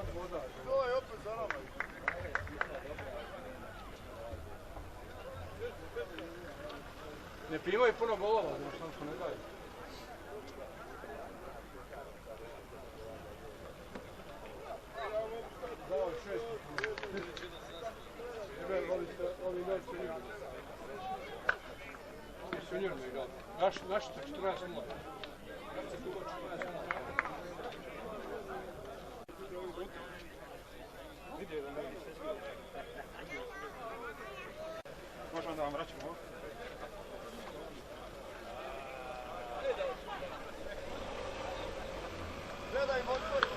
To je opet za nama. Ne primaju puno golova, samo što ne daju. Dao 6. Ovi noć su njih. Ovi su njih igrali. Naši su 14-0. Možemo da vam vraćamo ovo? Gledaj, motor!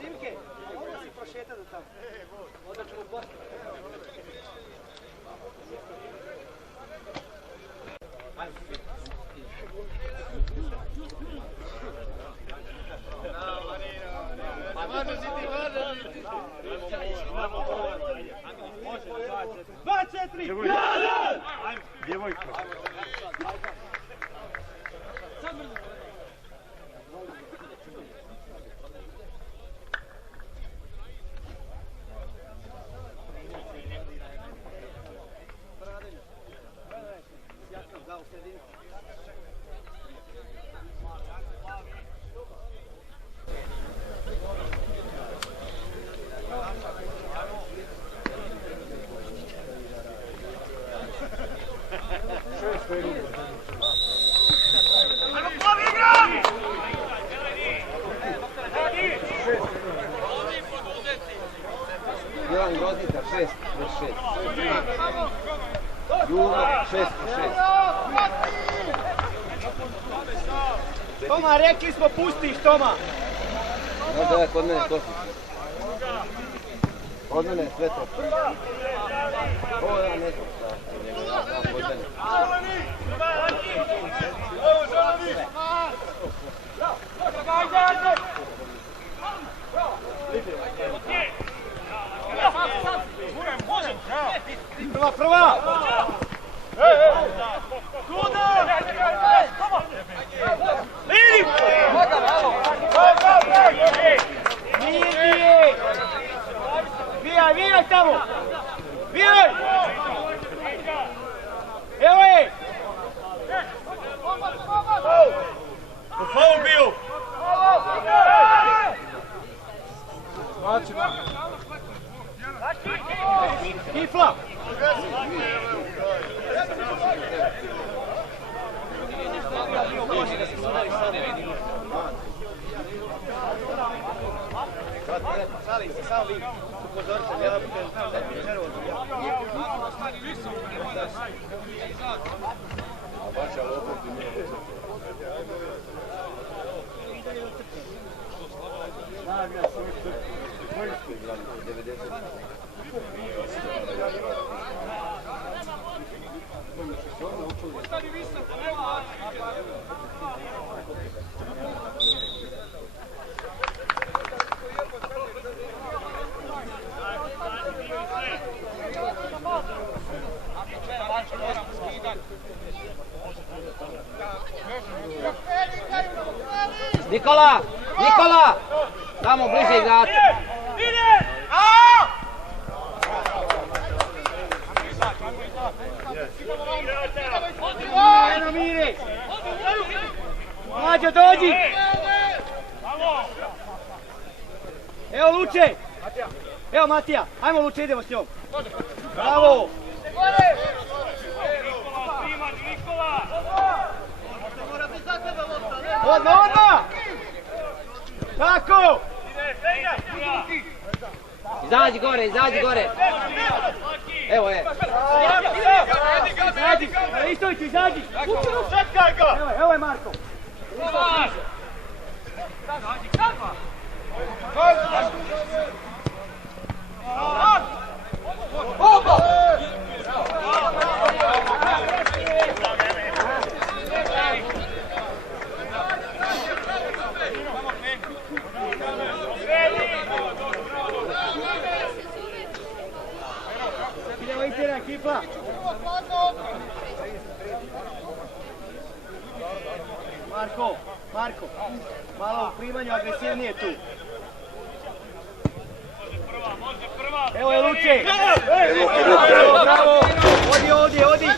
Simke, mogu si prošetati do tamo. Onda ćemo postaviti. Dva, četiri! Djevojka! Jovan Groznica 6/6. Jugo 6/6. Toma, rekli smo pustiš, Toma! No da je kod mene to. Kod mene je sve to. Ovo ja ne znam šta. Kod mene. Prva! Kuda! Vidim! Nije! Vijaj tamo! Vijaj! Evo je! Po faul bio! Kifla! Šalim se, samo vi upozorite, ja budem nervozno. A baša lopov bi nije. Nikola! Nikola! Tamo bliže igrati. Eno Mire! Mlađo, dođi! Evo Luče! Evo Matija, ajmo Luče, idemo s njom. Bravo! Odmah! Tako! Izađi gore! Evo je! Izađi! Istoviću, izađi! Evo je Marko! Idemo istina ekipa. Marko, malo u primanju agresivnije tu. Evo je Luče. Bravo. Odi.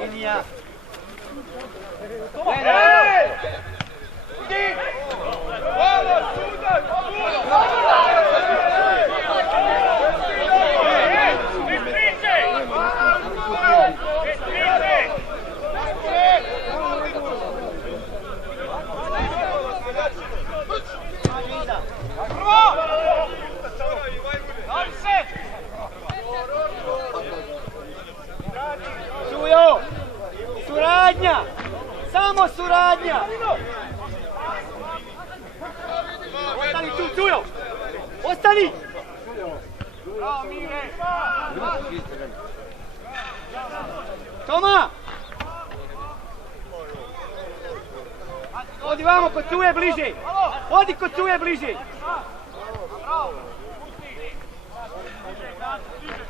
Linija. Čujo! Suradnja! Samo suradnja! Ostani tu, Čujo! Ostani! Toma! Odi vamo kod Čuje bliže! Odi kod Čuje bliže!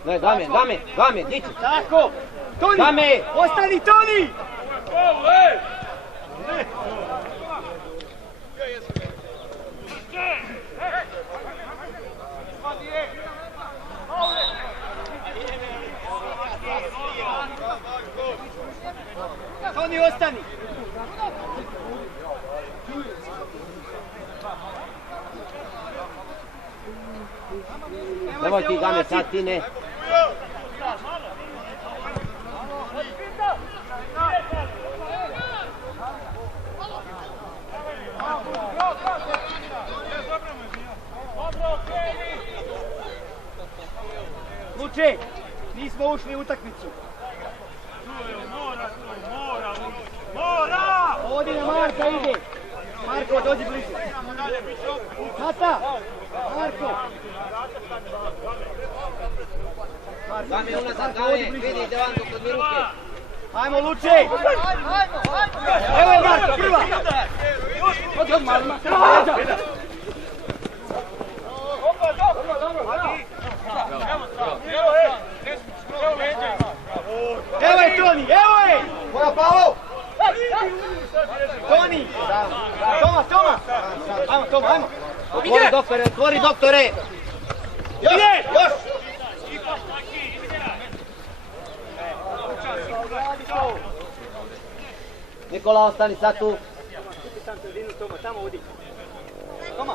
Ne, dame, dići. Tako! Toni! Dame! Ostani, Toni! Toni, ostani! Nemoj ti dame, sad ti ne. Luče, nismo ušli u utakmicu. Odi na Marka, ide. Marko, dođi bliže. Mata! Marko! Dame unazad, dame, vidi Devanko kod Miruke. Ajmo, Luče! Evo je Marko, prva! Odi, Marko! Evo je Toni, evo je! Moja Pavo! Toni! Toma! Ajmo, Toma, ajmo! Otvori doktore! Ide! Još! Nikola, ostani sad tu. Tamo odi. Toma!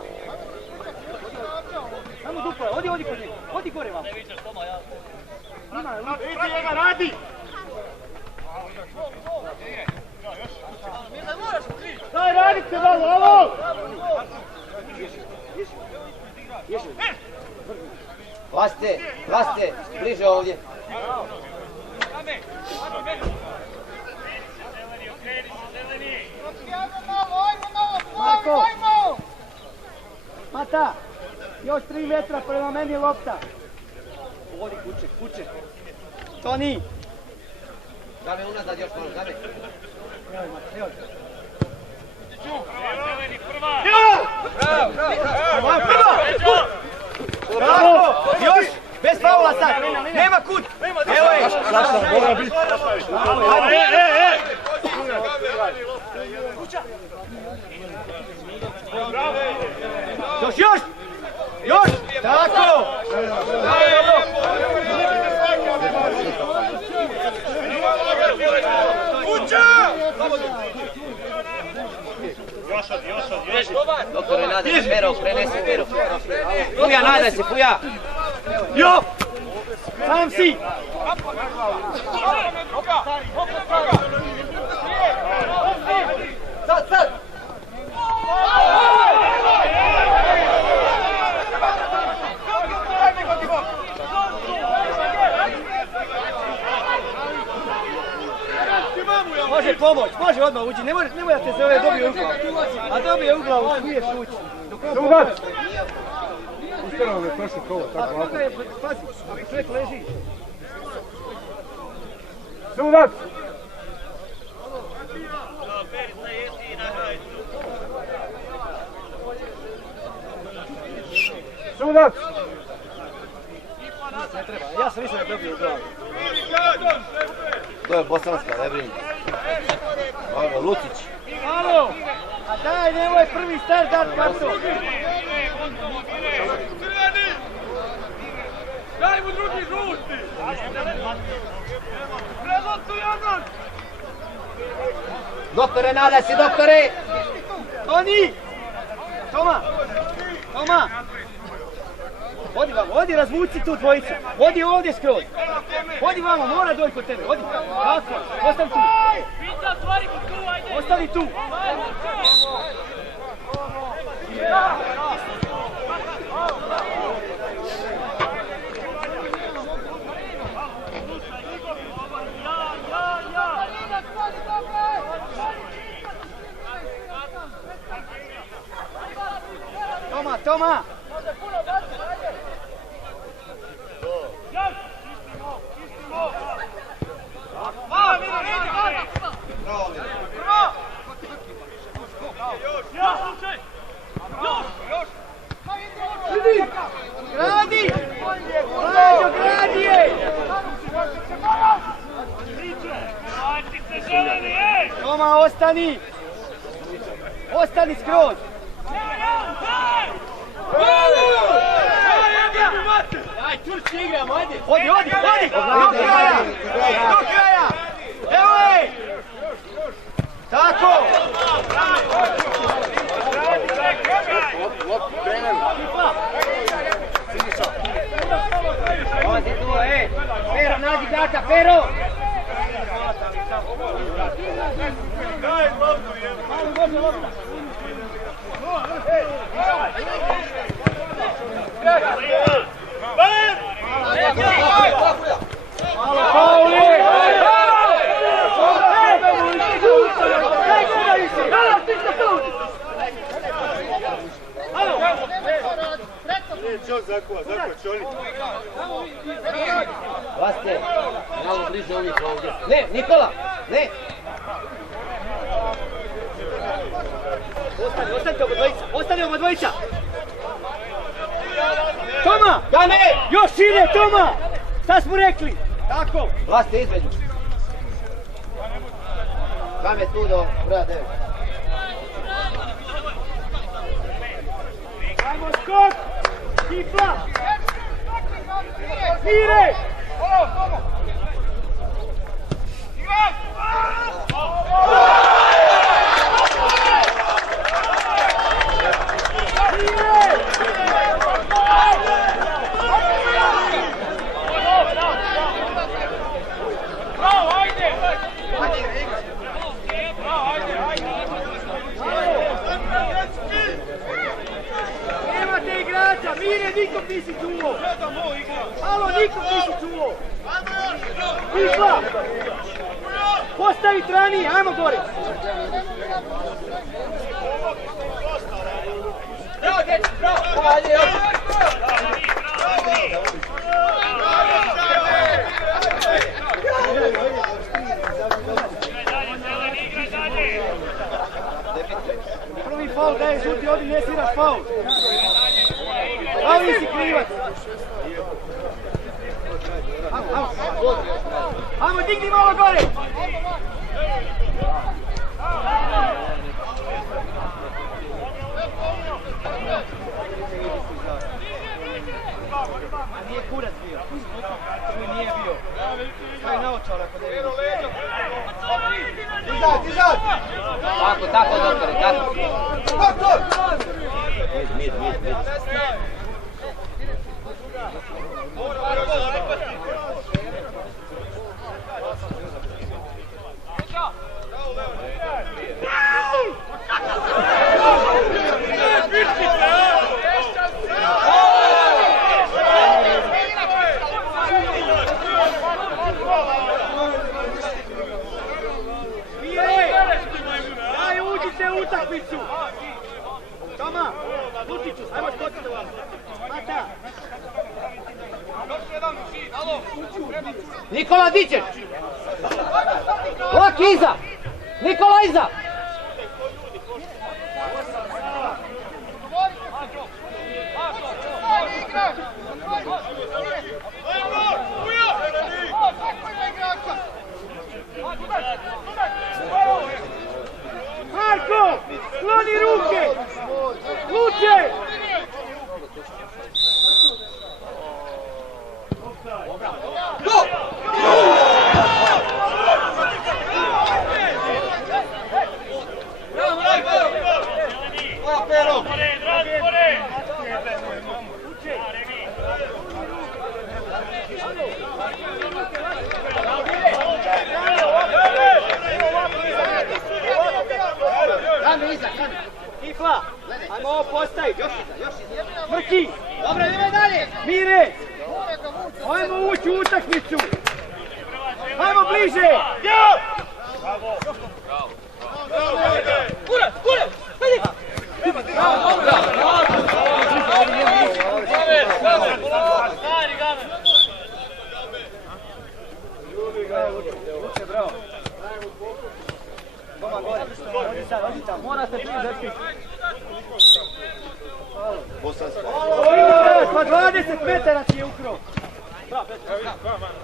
Samo duplo, odi kod njega, odi gore vam. Vidi njega, radi! Daj, radite malo, ovo! Vlastite, bliže ovdje. Marko! Mata! Još 3 metra prema meni lopta. Vodi kuće. Toni! Dame unazad još malo, dame. Evo. Bravo! Još! Bez faula sad! Nema kut! Evo je! Još! Tako! Doktore, nadaj se, Pero, prenesi Pero. Fuja, nadaj se, fuja! Jo! Sam si! Sad! može odmah ući, nemoj da te se ove dobije ugla. A dobije ugla, smiješ ući. Sudac! Usterao me prošlo kolo, tako lako. Pazi, ako čovjek leži. Sudac! Sudac! Ne treba, ja sam mislio da dobije ugla. To je bosanska, ne brini. Evo, Lucić. Alo! A daj, nemoj prvi start dat karton. Daj mu drugi žuti! Prezostu jedan! Doktore, nadaj si, doktore! Toni! Toma! Odi vamo, odi razvuci tu dvojicu. Odi ovdje skroz. Odi vamo, mora doći kod tebe. Odi. Tako, ostani tu. Ostani tu. Toma! Gradi! Mlađo, gradi je! Toma, ostani! Ostani skroz! Aj, čvršće igramo, ajde! Odi! Do kraja! Evo je! Tako! Odi tu, Pero, nađi Daka, Pero! Daj, loptu je! Malo Pauli! Vaste, malo bliže ovih ovdje. Ne, Nikola, ne! Ostani oba dvojica! Toma! Da ne! Još šire, Toma! Šta smo rekli? Tako! Vaste, između. Kam je tu do broja 9? Ajmo skok! Kifla! Mire! Nemate igrača! Mire, nikom nisi čuo! Alo, nikom nisi čuo! Kifla! Postavi trani, ajmo gore! Bravo, dječi, bravo! Prvi faul daje žuti, ovdje ne sviraš faul. Ali si krivac. Ajmo, digni malo gore. A nije kurac bio. Ovo nije bio. Kaj je naočar ako da je bio. Dizat! Tako, doktore, tako. Mir. Lučiću! Toma! Lučiću, ajmo skočiti ovako! Mata! Nikola, di ćeš? Laki iza! Nikola iza! Marko! Skloni ruke! Luče! Kifla, ajmo ovo postaviti. Mrki! Dobro, idemo dalje! Mire! Ajmo ući u utakmicu! Ajmo bliže! Kurac, kurac! Luče, bravo! Toma gore, odi tamo, morate bliže. Pa 20 metara ti je ukro. Bravo,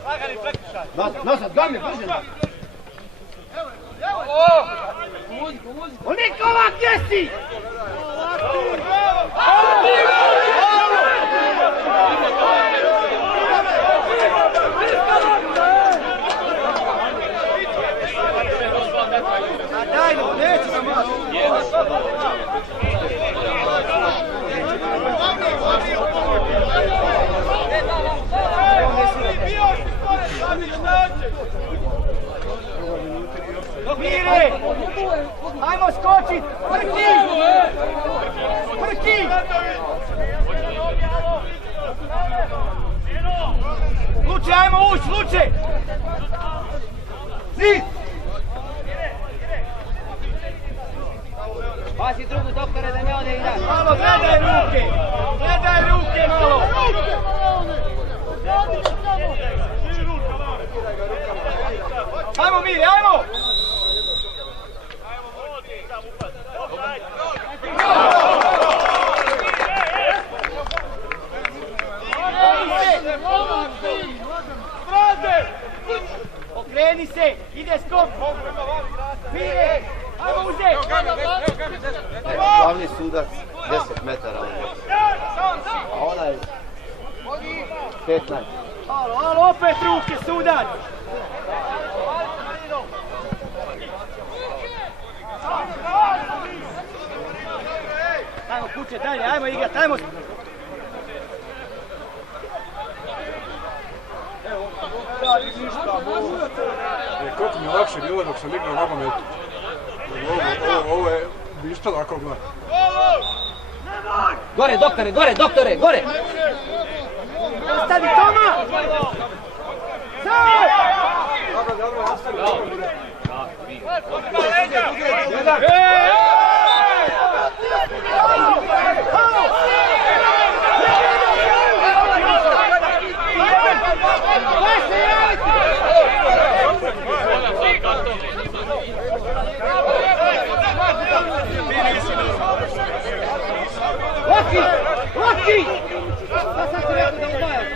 lagani prekršaj. Nazad, daj mi, brže! O Nikola, gdje si? Daj, neću nam malo. Mire! Ajmo skočit! Prki! Prki! Luče, ajmo uć, Luče! Zid! Pazi drugu, doktore, da ne ode igra. Malo, gledaj ruke! Gledaj ruke malo! Ajmo Mire, ajmo! Okreni se, ide skok! Mire, ajmo uzeti! Glavni sudac 10 metara a onaj 15. Alo, opet ruke, sudac! Ajmo kuće dalje, ajmo igrat, ajmo! Koliko mi je lakše bilo dok sam igrao nogomet. Ovo je isto lako gleda. Gore, doktore, gore, doktore, gore! Ostavi Toma! Sad! Laki! Laki! Pa sad ti rekao da udvajaš.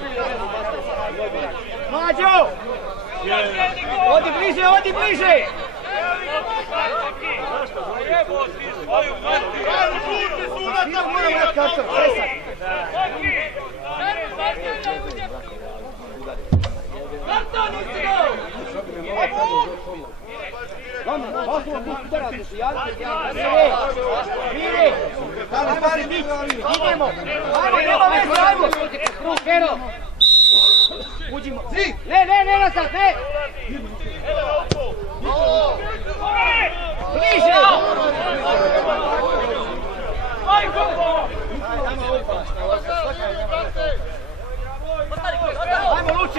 Mlađo! Odi bliže, odi bliže! Mire! Idemo! Ajmo, nema veze, ajmo! Kero! Uđimo! Ne, nazad, ne! Bliže!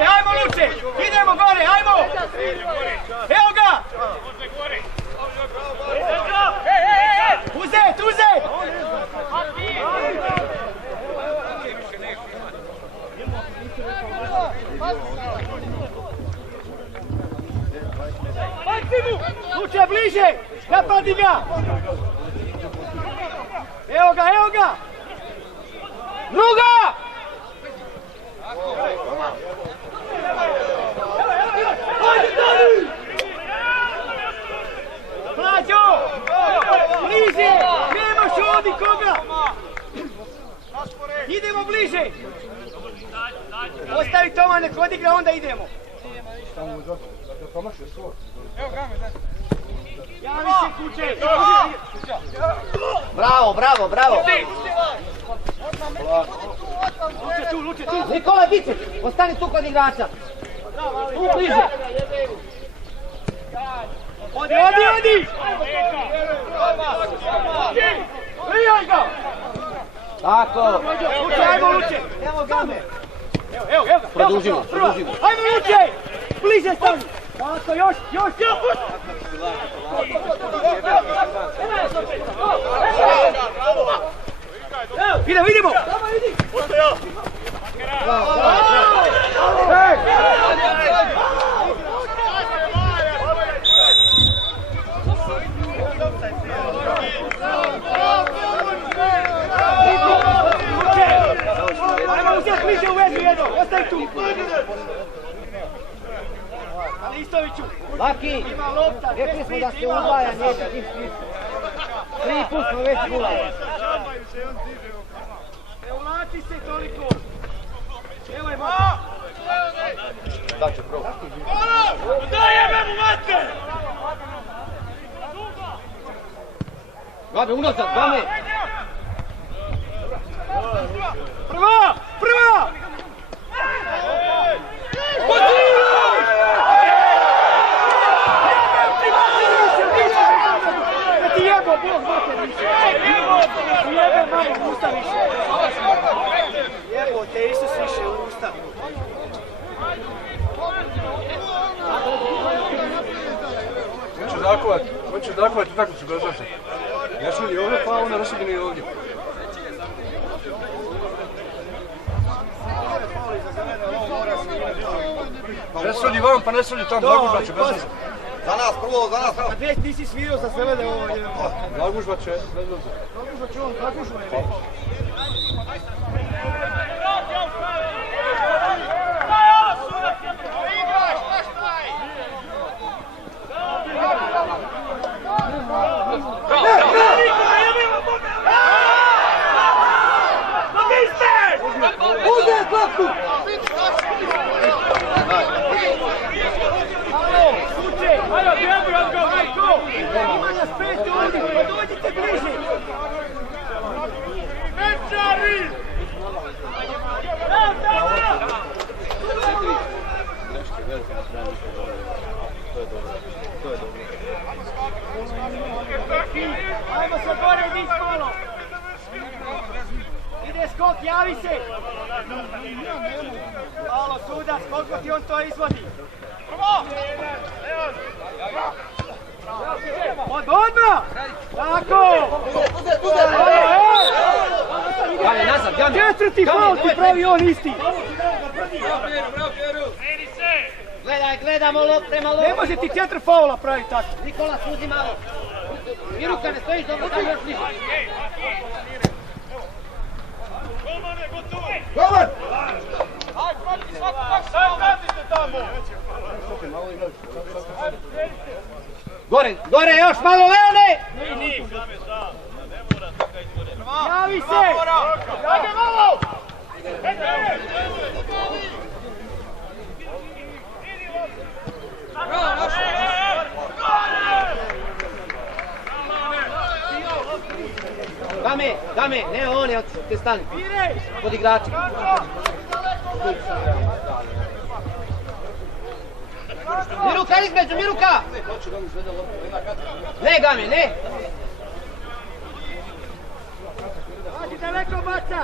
Ajmo Luče! Idemo gore, ajmo! Evo ga! Uzet! ga bliže! Napadi ga! Evo ga, evo ga! Druga! Mlađo! Bliže! Nemaš ovdje koga! Idemo bliže! Ostavi Toma, nek odigra, onda idemo. Javi se kuće! Bravo, bravo, bravo. Luče tu! Nikola, di ćeš? Ostani tu kod igrača. Tu bliže. Odi! Lijaj ga! Tako. Luče, ajmo Luče! Evo ga me. Evo ga! Produžimo. Ajmo Luče! Bliže stavi! Tako, još! Idemo! Ajmo uzeti bliže u vezu jedno! Ostavi tu! Ali Istoviću! Laki, rekli smo da se udvaja njega, ništa. 3 put smo već gulali. Ne ulači se toliko! Evo je mata! Da će prvo. Daj jebe mu mater! Gabe, unazad, Game! Prva! Da ti jebo, Bog, mater više! Jebe, mamo, usta više! Jebo te, Isus više u usta! On će zakovati utakmicu bez veze. Ne sudi ovdje, pa onda ne sudi ni ovdje. Ne sudi vam, pa ne sudi tam, Zagužba će bez veze. Za nas prvo! Kad već nisi svirio za Selede ovo je... Zagužba će bez veze. Zagužba će on, zagužba je. Uzet loptu! Alo, kuće! Ajde, djebuj ga, majko! Ima nas 5 ljudi, pa dođite bliže! Mečari! Ajmo se gore, idis malo! Ide skok, javi se! Alo, sudac, koliko ti on to izvodi? Odmah! Tako! Game, nazad, Game! Četvrti faul ti pravi on isti! Gledamo prema lopu. Ne može ti 4 faula pravi tako! Nikola, suzi malo. Miruka, ne stojiš dobro, tam još bliže. Dobar! Gore, još malo, Leone! Javi se! Javi malo! Game, ne on je, te stani. Kod igrača. Miruka između, Miruka! Ne, Game, ne! Hadi daleko baca!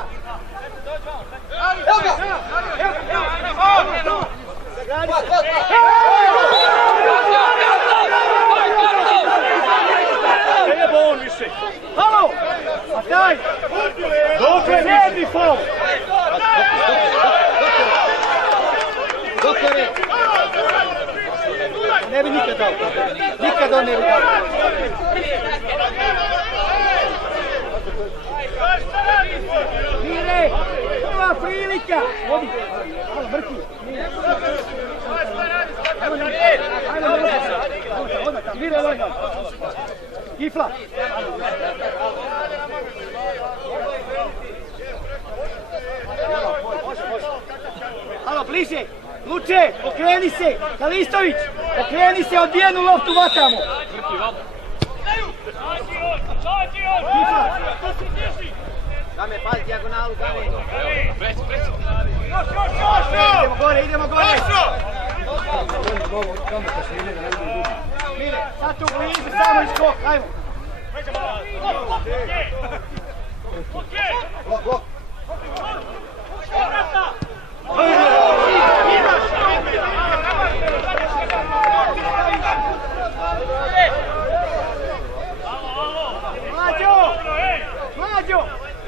Evo ga! Zagradi se! Jebo on više! Halo! A daj! Dokle sedmi faul! Doktore! Ne bi ni nikad dao. Nikad on ne bi dao. Mire, prva prilika. Vodi. Halo, vrti. Mire, odmah. Kifla. Halo, bliže. Luče, okreni se. Kalistović, okreni se, odbijenu loptu vatamo. Kifla. Dame, pazi dijagonalu, dame. Idemo gore, idemo gore. Mire, sad tu blizu, samo iskok, ajmo. Blok, blok.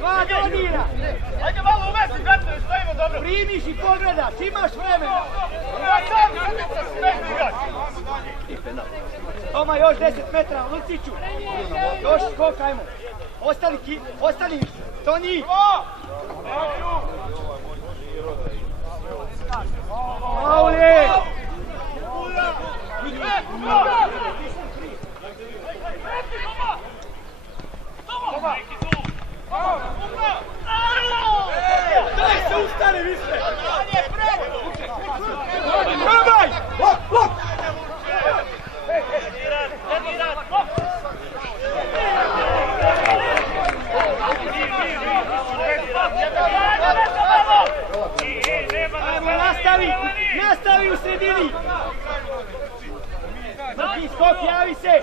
Mlađo odira. Ajde malo uvesti, brate, stojimo dobro. Primiš i pogledaš, imaš vremena. Toma, još 10 metra, Luciću. Još skok, ajmo. Ostali, Toni. Pauli! Daj se ustane više! Probaj! Blok, blok! Ajmo, nastavi u sredini! Mrki skok, javi se!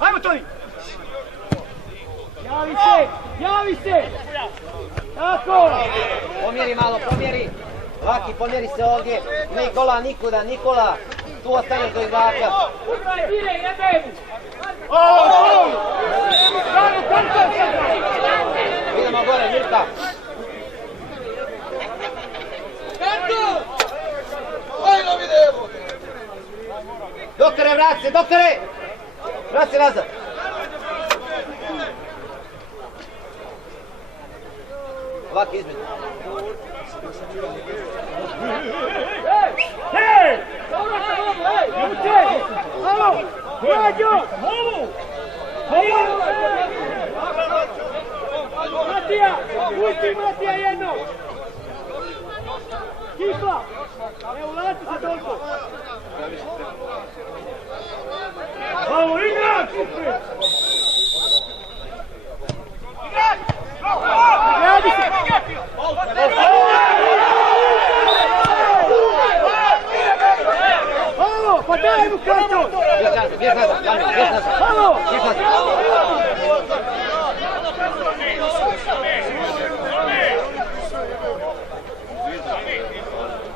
Ajmo Toni! Javi se! Tako! Pomjeri malo, pomjeri. Laki, pomjeri se ovdje. Nikola, nikuda, Nikola. Tu ostaneš do igrača. Idemo gore, Mirka. Doktore, vrati se, doktore! Vrati se nazad. Ovako između. Hej! Halo! Mlađo! Matija! Pusti Matija jedno! Kifla! Ne ulazi se toliko! Halo, igrač! Gradi se! Halo, pa daj mu karton! Bješ nazad. Halo!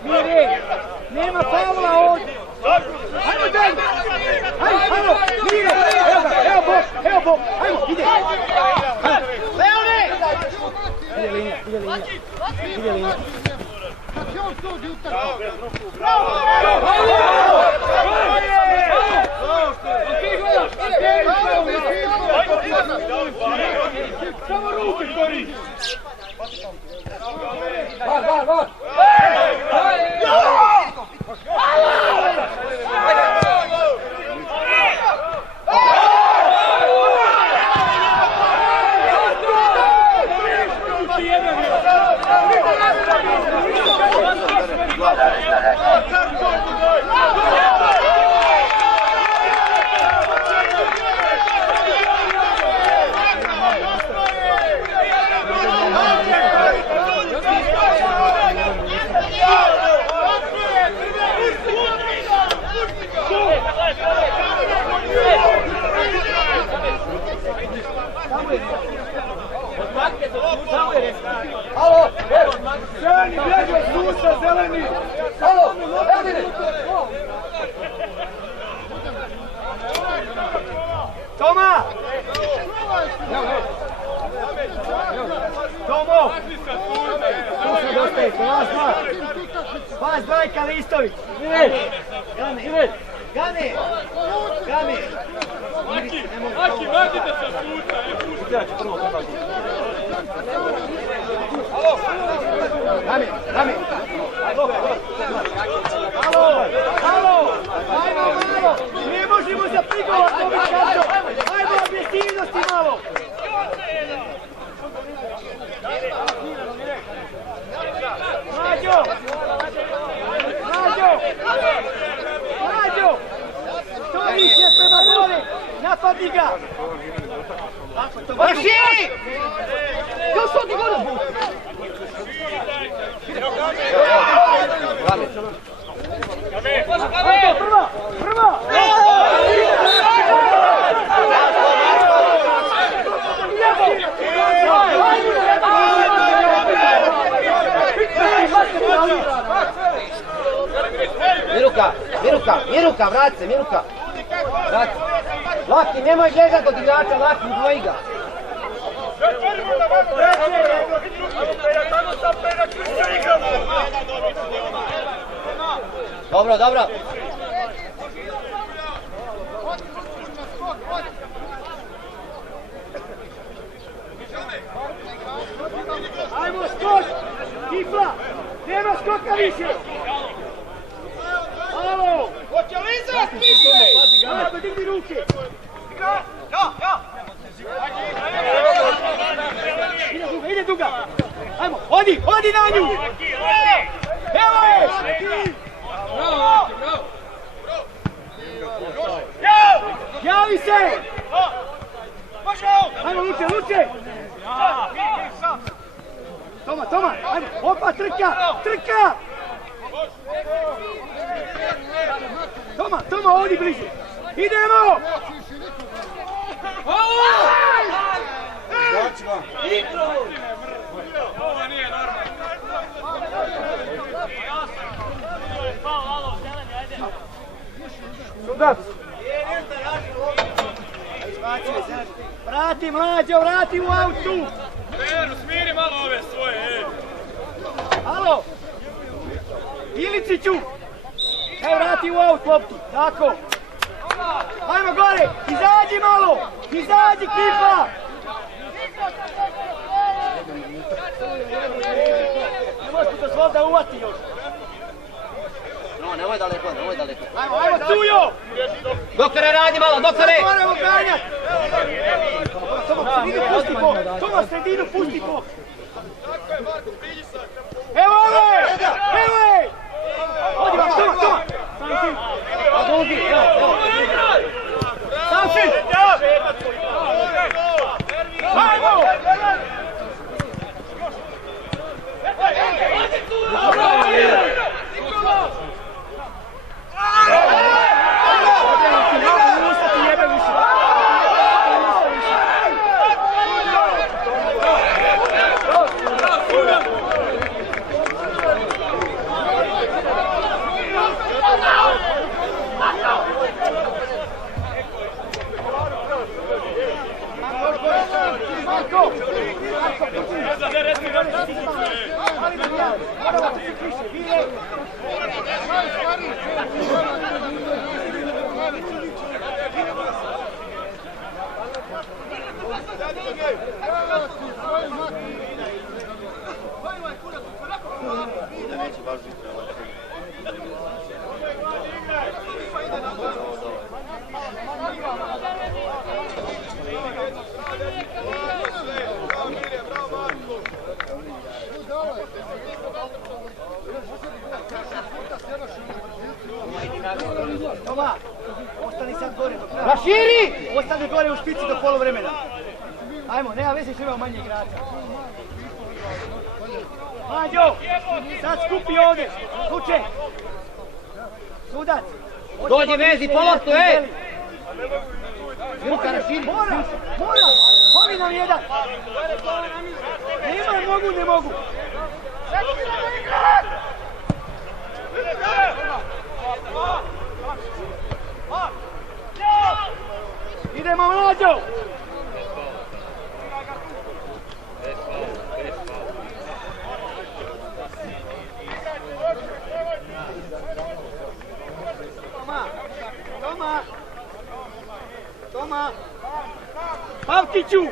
Mire, nema Pavla ovdje! Hajmo dalje! Hajmo, Mire! Evo Bog! Hajmo, ide! Leone! Ide linija. Samo ruke koristi! Var! Halo! Zeleni, bježi od susa, zeleni! Halo! Eldine! Toma! Tomo! Tu se dostaje, vas dva! Vas Bajka Listović. Game. Laki, vratite se puta. Game. Halo. Ajmo malo. Ne možemo zaprigovati ovim časom. Ajmo objektivnosti malo. Mlađo! To više prema gore! Napadi ga! Raširi! Još odi gore zbog! Prva! Miruka, vrati se, Miruka. Laki, nemoj gledat od igrača, Laki, udvoji ga. Dobro. Ajmo skok! Kifla! Nema skoka više! Alo! Hoće li se? Ajmo, digni ruke! Ide duga! Ajmo, odi na nju! Evo je! Javi se! Ajmo, Luče! Toma, ajmo, opa, trka! Toma, ovdje bliže! Idemo! Ovo nije normalno. Sudac! Vrati u autu! Peru, smiri malo ove svoje, ej! Alo! Iliciću! Evo, vrati u aut loptu, tako! Ajmo gore! Izađi malo! Izađi, Kifa! Ne možete dozvoliti da uvati još! No, nemoj daleko. Ajmo, Cujo! Doktore, radi malo, doktore! Moramo ganjati! Toma, sredinu pusti bok! Evo je! Odi vam, Toma! Sam si! Ajmo! Toma, ostani sad gore do kraja. Raširi! Ostani gore u špici do poluvremena. Ajmo, nema veze što imamo manje igrača. Mađo, sad skupi ovdje. Luče. Sudac. Dođi vezi, po loptu, ej! Miruka, raširi. Mora! Ovi nam jedan. Ne mogu. Idemo, Mlađo! Toma! Pavkiću!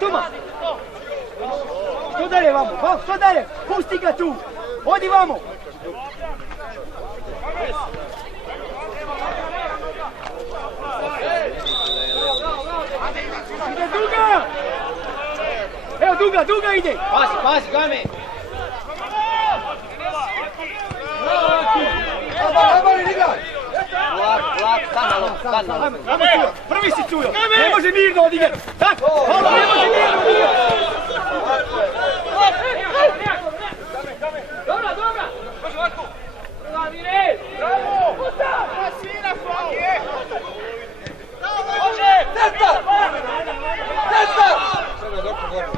Toma! Što dalje vamo? Što dalje? Pusti ga tu! Odi vamo! Ide Duga! Evo Duga ide! Pazi, Game! Lak, stan malo. Prvi si Cujo! Ne može mirno odigrati! Tako! Ne može mirno odigrati! Dobra! Prva Mire! Bravo! Sina Flake! Može! Centar! Sada je doktor dobro.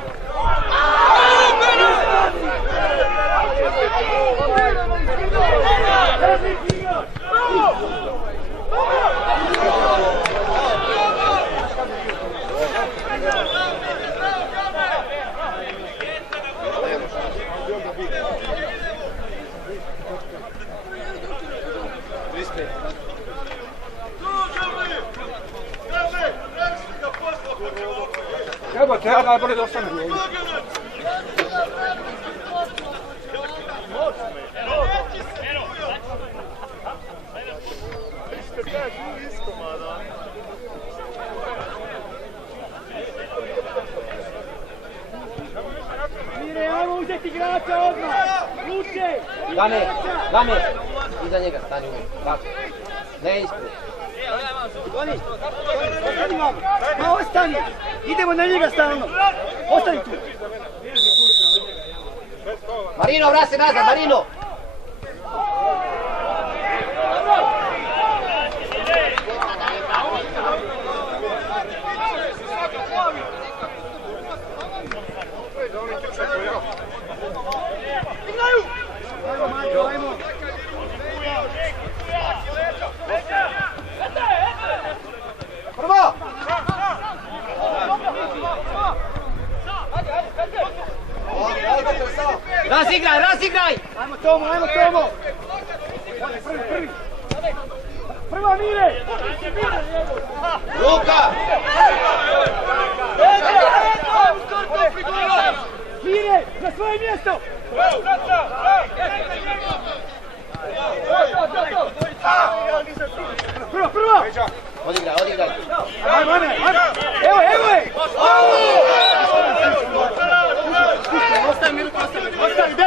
Jebote, ja najbolje da ostane ovdje. Mire, ajmo uzeti igrača odmah! Luče! Game! Iza njega stani uvijek. Tako. Ne ispred. Ostani vamo! Ma ostani! Idemo na njega stalno! Ostani tu! Marino, vrati se nazad, Marino! Ajmo! Prvo! Razigraj! Ajmo Tomo! Prvi! Prva Mire! Luka! Mire, na svoje mjesto! Prva! Odigraj! Ajmo! Evo je! Ostavi 10!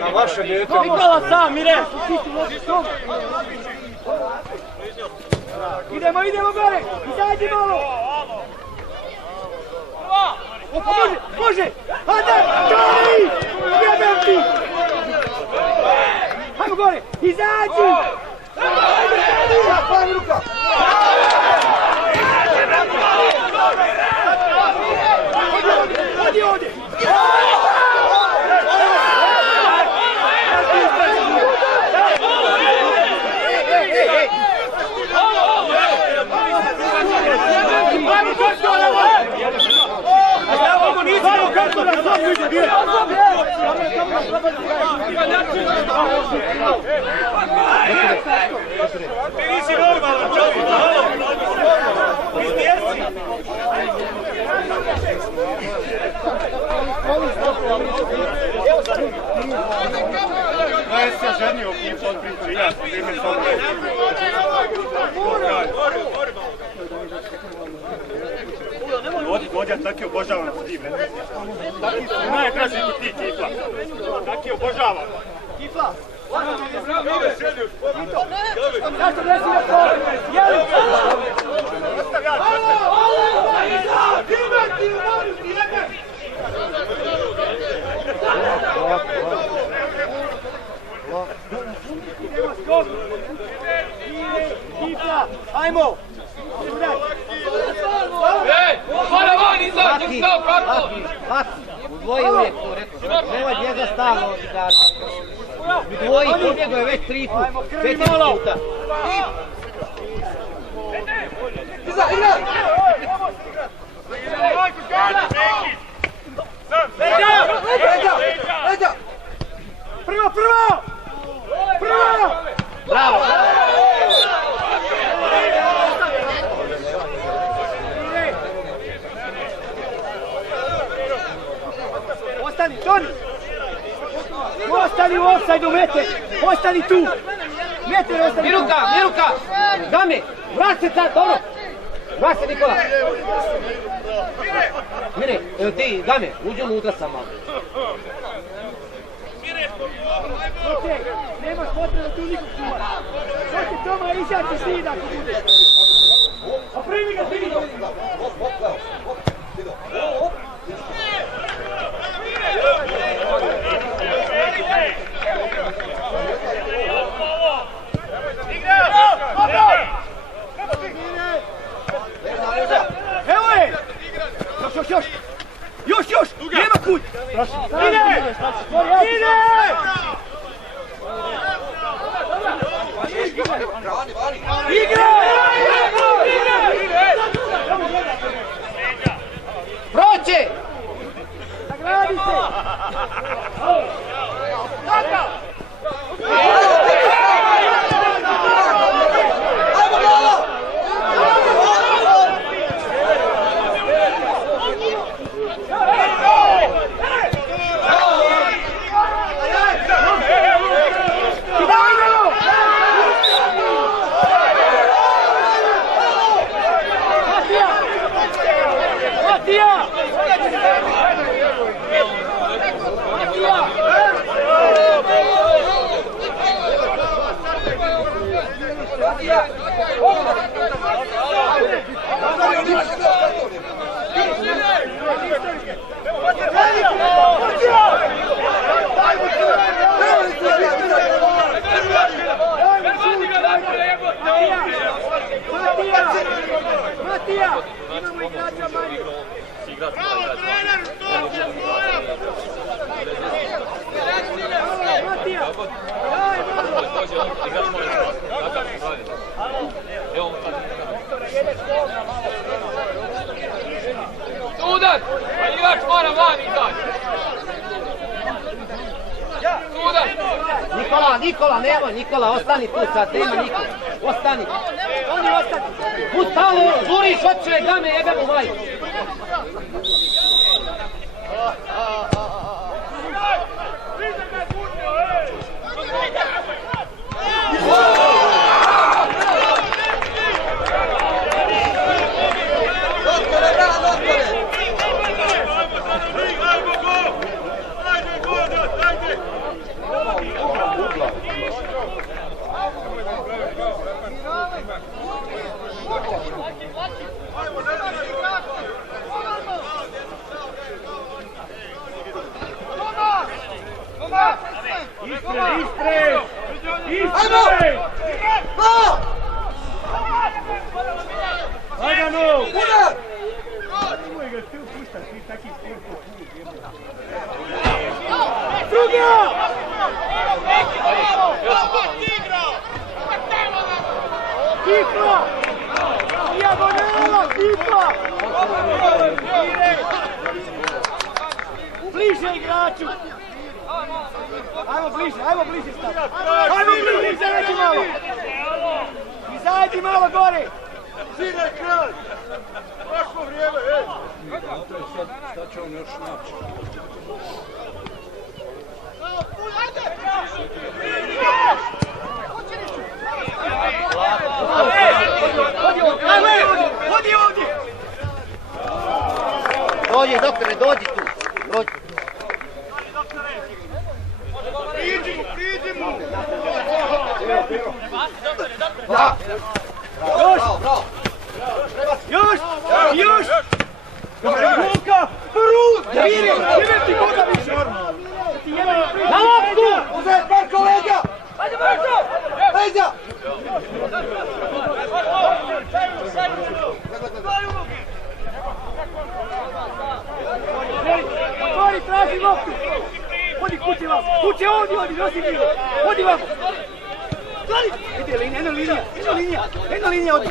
Na vaše dijete. Nikola sam, Mire! Idemo gore! Izađi malo! Može! Hajde! Čari! Jebem ti! Hajmo gore! Izađi! Hajde, ruka! Odi ovdje! Ti nisi normalan čovjek! Ja se ženio u kim pod prijatelja, po ime sada. Vođa, taki obožavam s tim. Taki su najdraži kod ti Kifla. Taki obožavam. Kifla! Zašto ne si na to? Jeli! Kifla! Ajmo! Laki, udvoji uvijek to rekao. Nemoj djeza stalno odigrači. Udvoji, pobjegao je već 3 puta, 4 puta. Prvo! pucaj do mete, ostani tu. Meter, ostani tu. Miruka, Game, vrati se sad, dobro. Vrati se Nikola. Mire, ti, Game, uđi unutra sam malo. Okej, nemaš potrebe tu nikog čuvati. Okej, Toma, izaći s njih ako bude. A primi ga ti! Evo je! Još! Nema kud! Ide! Proće! Nagradi se! Matija! Imamo igrača manje! Bravo, trener! Matija! Daj, Sudac! Igrač mora van izaći! Sudac! Nikola, nema Nikola, ostani tu sad, nema Nikola. Ostani. Oni ostani! Pustalo, žuriš, hoće, Game, jebe mu majku. Bliže igraču! Ajmo bliže stavi! Ajmo bliže, izađi malo! Izađi malo gore! Zidaj kraj! Prošlo vrijeme, ej! Šta će on još naći? Hodi ovdje! Dođi, doktore, dođi tu. Dođi. Priđi mu! Još! Luka! Prut! Jebe ti koga više! Na loptu! Uzaj Marko, leđa! Ajde Marko! Leđa! Otvori, traži loptu! Hodi kući vam! Kuće ovdje, nosi bilo! Hodi vam! Ide linija, jedna linija ovdje!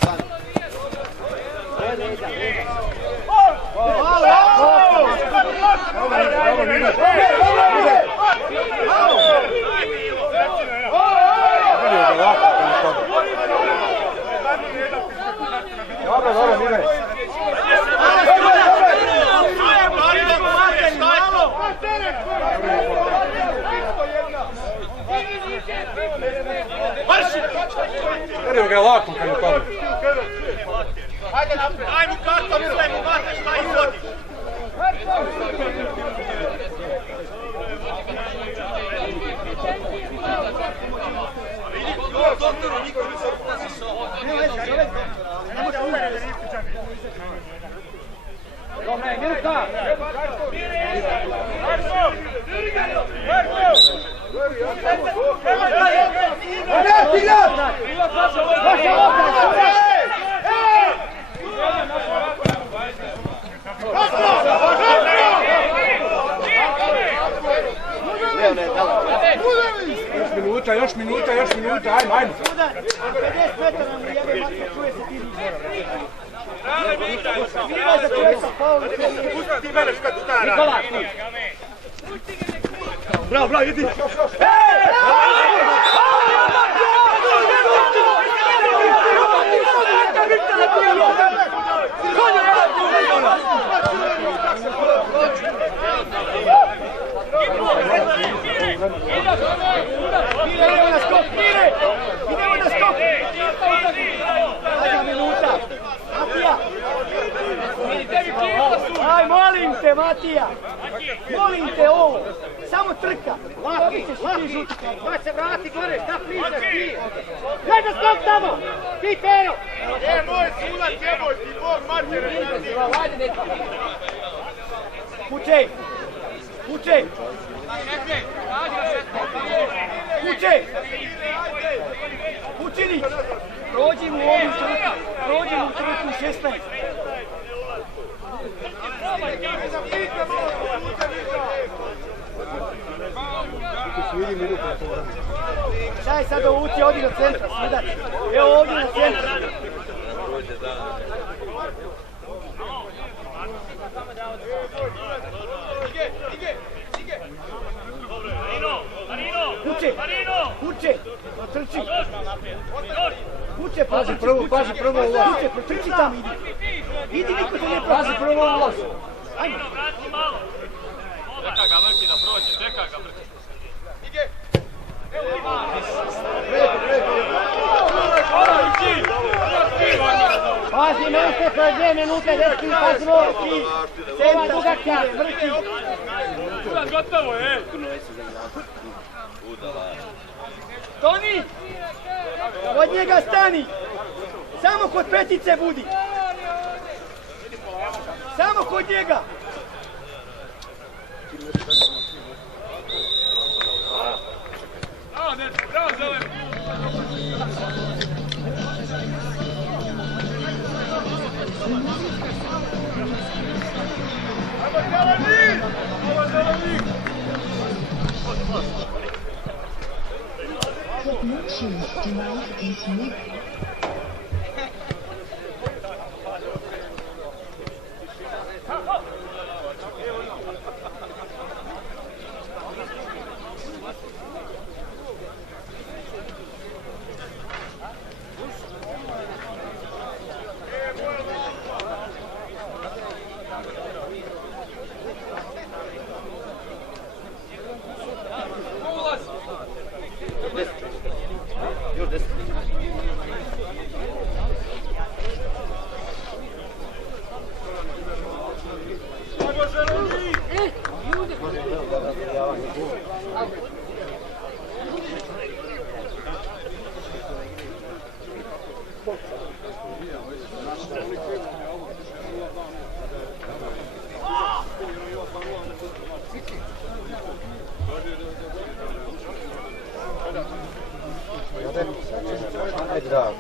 Dobro, Mire. ga lako kad je pali. Ajde napred, aj mu kartom sve, mu mate šta izvodi. Doktoru, niko ne se upazi s ovom. Dobre, minuta! Još minuta, ajmo. 50 metara nam jebe matka, čuje se ti Nikola, bravo, idi! Idemo na skok! Zadnja minuta! Matija! Aj, molim te, Matija! Molim te ovo! Samo trka! Laki! Daj se vrati gore! Šta pričaš ti? Daj da skok tamo! Ti, Pero! Moj sudac, jeboj ti, Bog matere! Kućej! Kućini! Prođi mu ovu trku 16. Šta je sad ovo ući ovdje do centra, sudac? Evo ovdje na centra. Kuće, trči. Kuće, pazi prvo ulaz. Kuće, trči tamo, idi, niko te ne pazi prvo ulaz. Ajmo. Čeka ga Mrki da prođe, čeka ga Mrki. Pazi, Mrke, to je 2 minute, dečki, pazimo. Sema duga kide, Mrki. Gotovo je. Toni! Od njega stani! Samo kod petice budi! Samo kod njega! Bravo, Zelen! Connection device disconnected. Ajde da,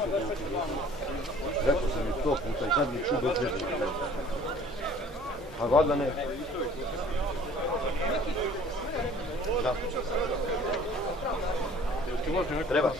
rekao sam mi 100 puta i sad mi ču bez veze. A valjda ne. Da. Treba.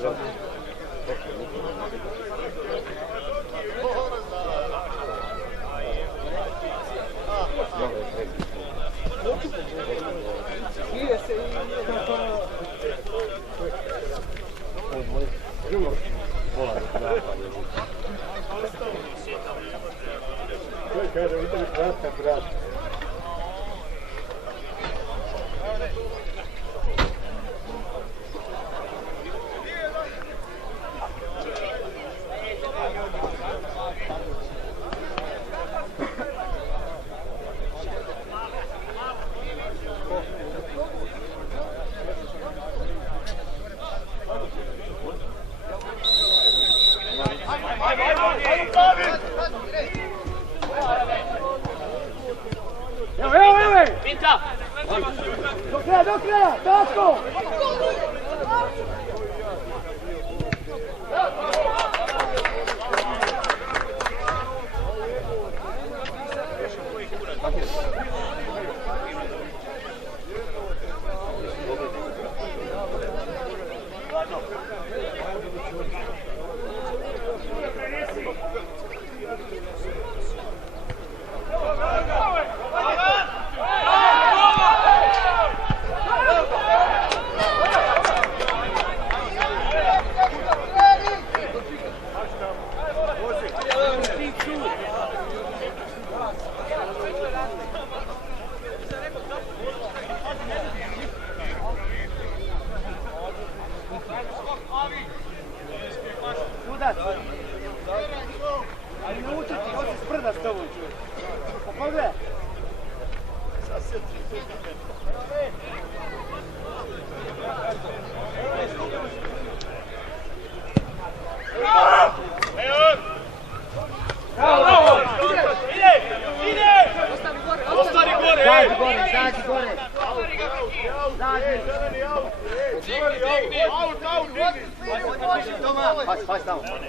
Evo! Pinta! Do kraja, tako!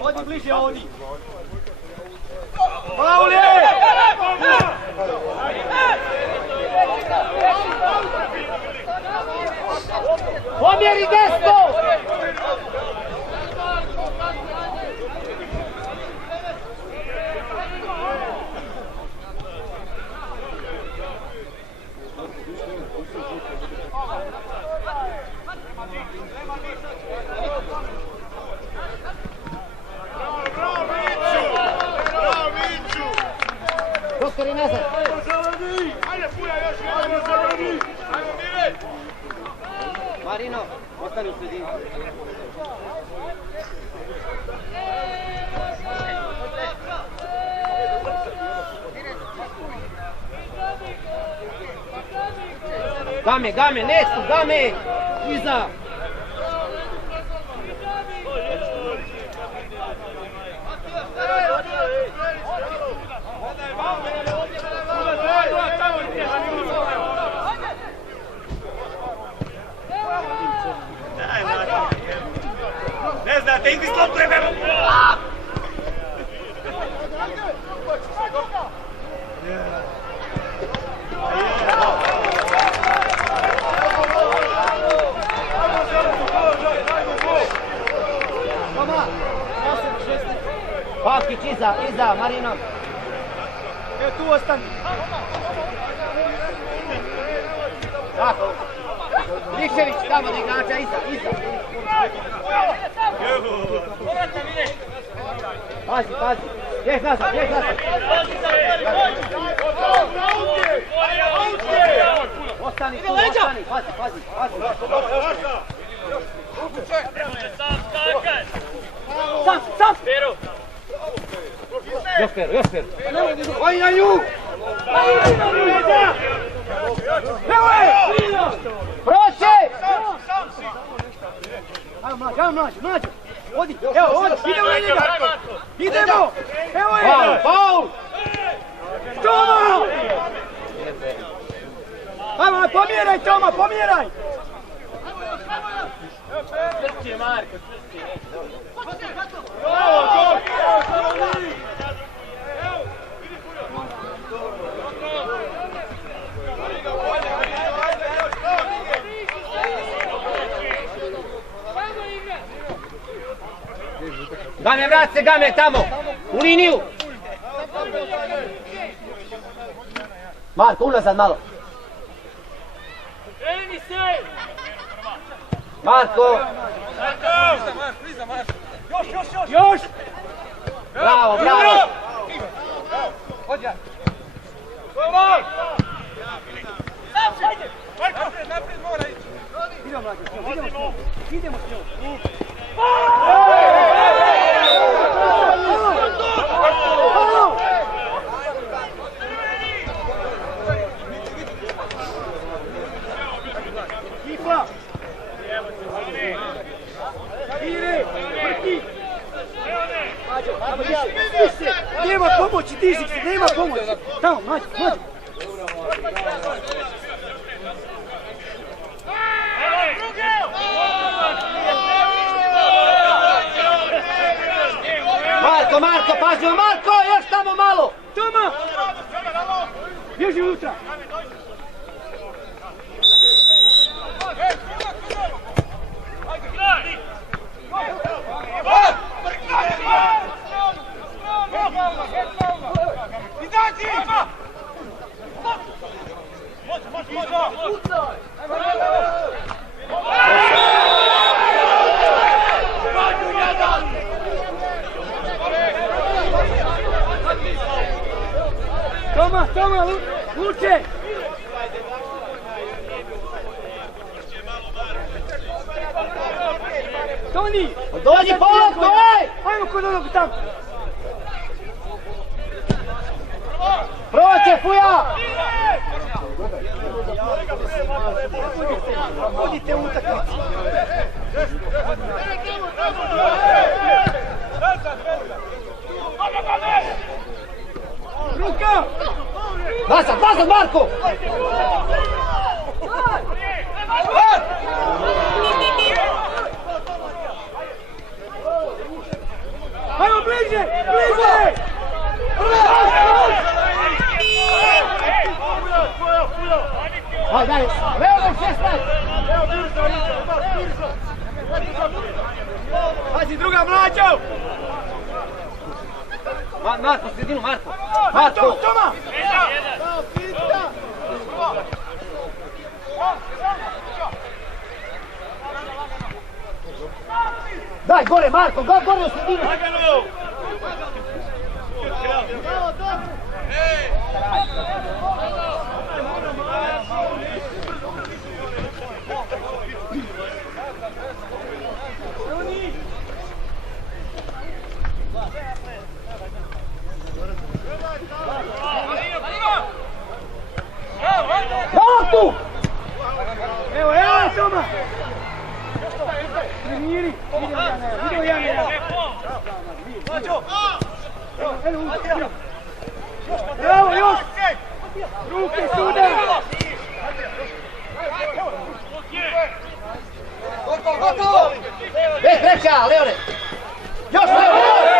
Odi bliže, odi! Pauli! Pomjeri desno! Doktor i nazad. Ajde, Fulja, još jedan zeleni. Ajmo, Mire. Marino, ostani u sredini. Game, Nestu, game! Iza! Ne znate, idi slop trebamo! Pavkić iza, Marino. Evo tu ostani. Tako. Lišević tamo da igrača, iza. Pazi. Ješ nazad. Ostani tu, pazi. Sam! Još Pero. Oj na nju! Evo je! Proće! Ajmo mlađe! Odi! Idemo na njega! Idemo! Evo je! Faul! Toma! Ajmo, pomjeraj! Trči, Marko, Game, vrat se, tamo! U liniju! Marko, unazad malo! Kreni se! Marko! Još! Bravo! Odja! Naprijed mora ići! Idemo s njom! Kipa! Ire! Vrti! Mađo, više! nema pomoći, diži se, nema pomoći. Tamo, mađi. Marko, pazi, Marko, još tamo malo! Toma! Bježi unutra! Toma, Luče! Toni! Dođi polog, doj! Ajmo kod onog tamo! Proće, Fuja! Vodite utakmicu! Ruka! Nazad, Marko! Ajmo bliže! Aj, daj, Leo, 16! Pazi druga, Mlađo! Marko, sredinu, Marko! Toma! Daj, gore, Marko, gore u sredinu! Tu! Evo, Toma! Primiri, video Jana. Bravo, još! Ruke suda! Gotovo! Treća, Leone! Još, Leone!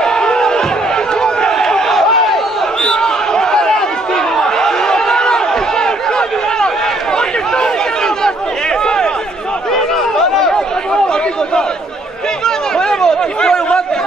Evo ti svoju mater!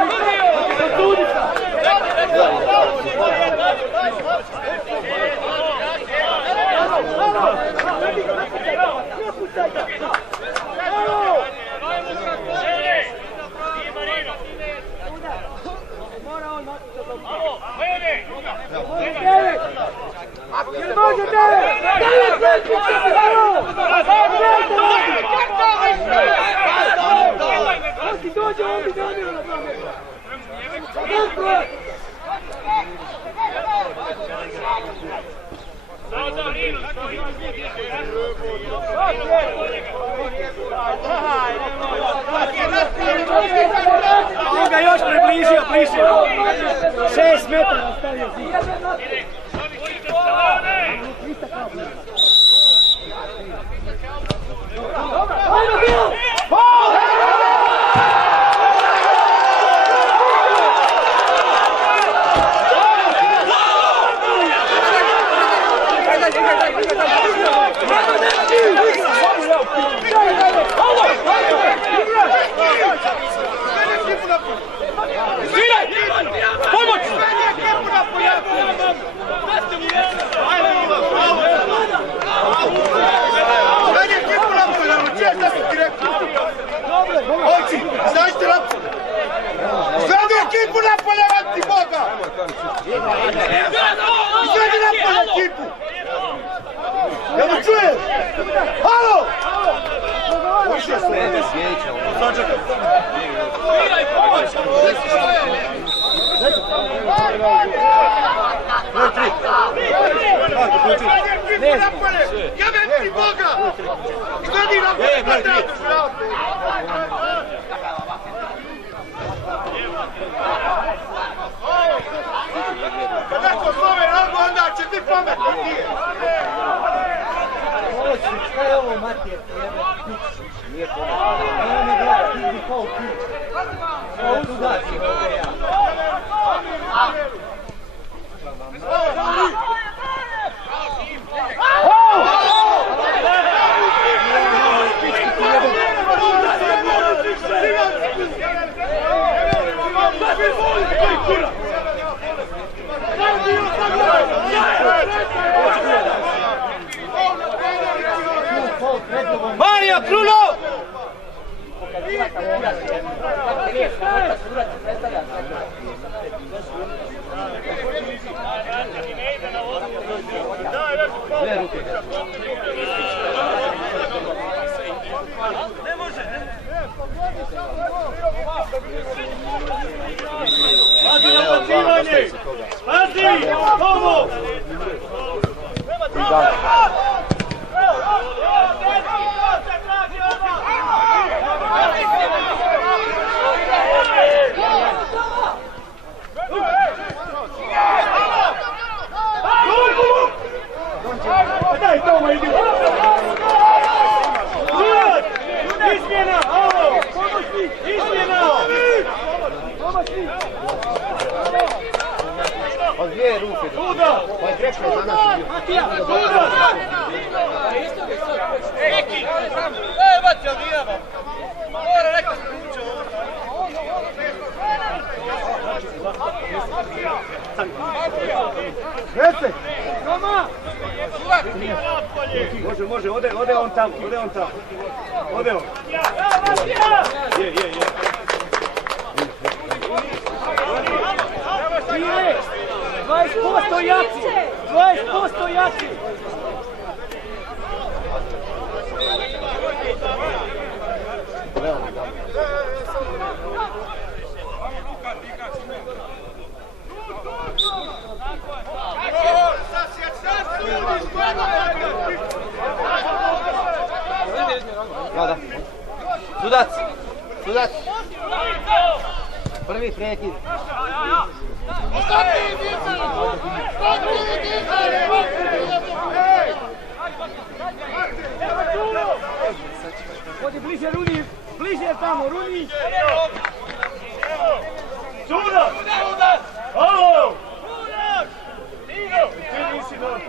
On ga još približio, 6 metara ostavio zid. Izvedi ekipu napolje, vanti Boga! Izvedi napolje ekipu! Jel me čuješ? Halo! Jebem ti Boga! Izvedi napolje! Matije, nije to. Evo me gleda, ti bi kao ti. Evo tu daci, ovdje ja. Mario, Kruno! Dve ruke. Ne može, ne. Pazi na ubacivanje! Pazi! Ovo! Daj Toma, idi! Izmjena! Ovo! Izmjena! Pa dvije ruke. Suda! Pa je prečko za nas. Matija! Suda! Eki! Bacio Dijava! Mora neka se kuće Rece! Toma! Može, ode on tamo. Ode on. Je. 20% jači! 20% jači! Da. Sudac! Prvi prekid. Odi bliže Runi, bliže tamo, Runi! Sudac! Ovo! Ti nisi dobro.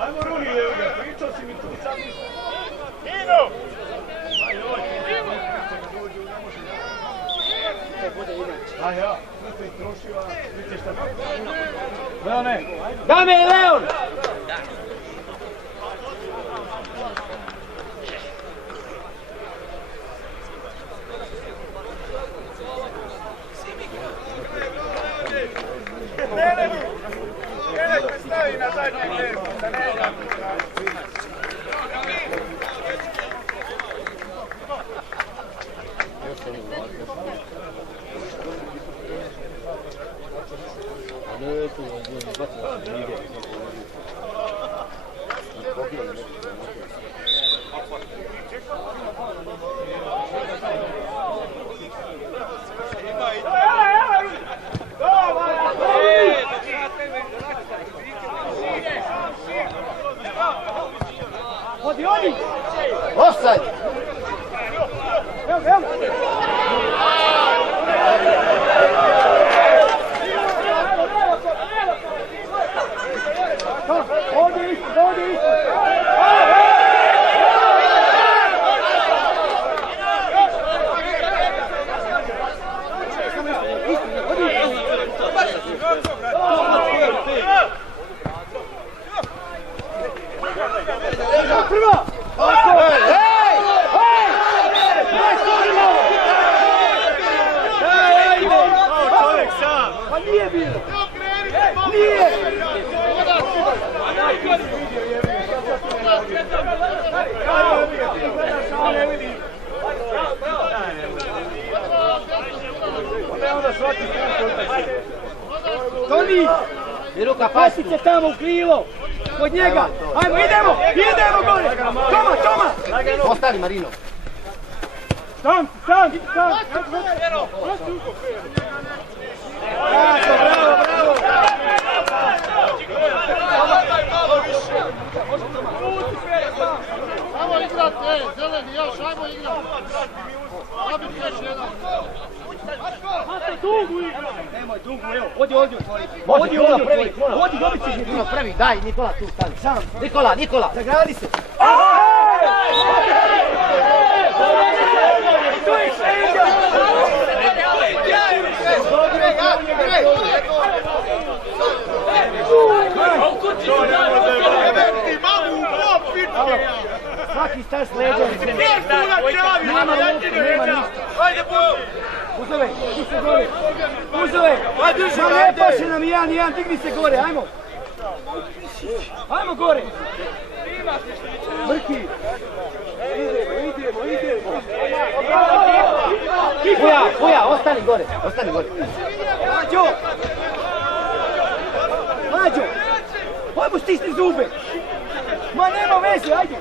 Ajmo Runi, evo ga, pričao si mi tu, sad nisi. Ino! A ja, sve se istrošio, a vidite šta. Leone! Dame, Leon! Nek me stavi na zadnje mjesto, da ne znam. Odi! Offside! Evo! Odi isto! Prva! Čovjek sam! Pa nije bilo! Nije! Toni! Pasice tamo u krilo! Kod njega! Ajmo, idemo gore! Toma! Ostani Marino. Sam! Bravo! zeleni, još, ajmo igrati. Zabiti još jedan. Nemoj dugu, evo, odi ovdje otvori. Odi ovdje otvori. Odi, dobit ćeš Nikola prvi, daj Nikola tu stavi. Sam. Nikola, zagradi se. Tu je Šenđa! Svaki star s leđom. Nema ništa. Uzove, tu se gore. Uzove. Ma ne paše nam jedan, digni se gore, ajmo. Ajmo gore. Mrki. Idemo. Puja, ostani gore. Mađo. Ajmo stisni zube. Ma nema veze, ajde.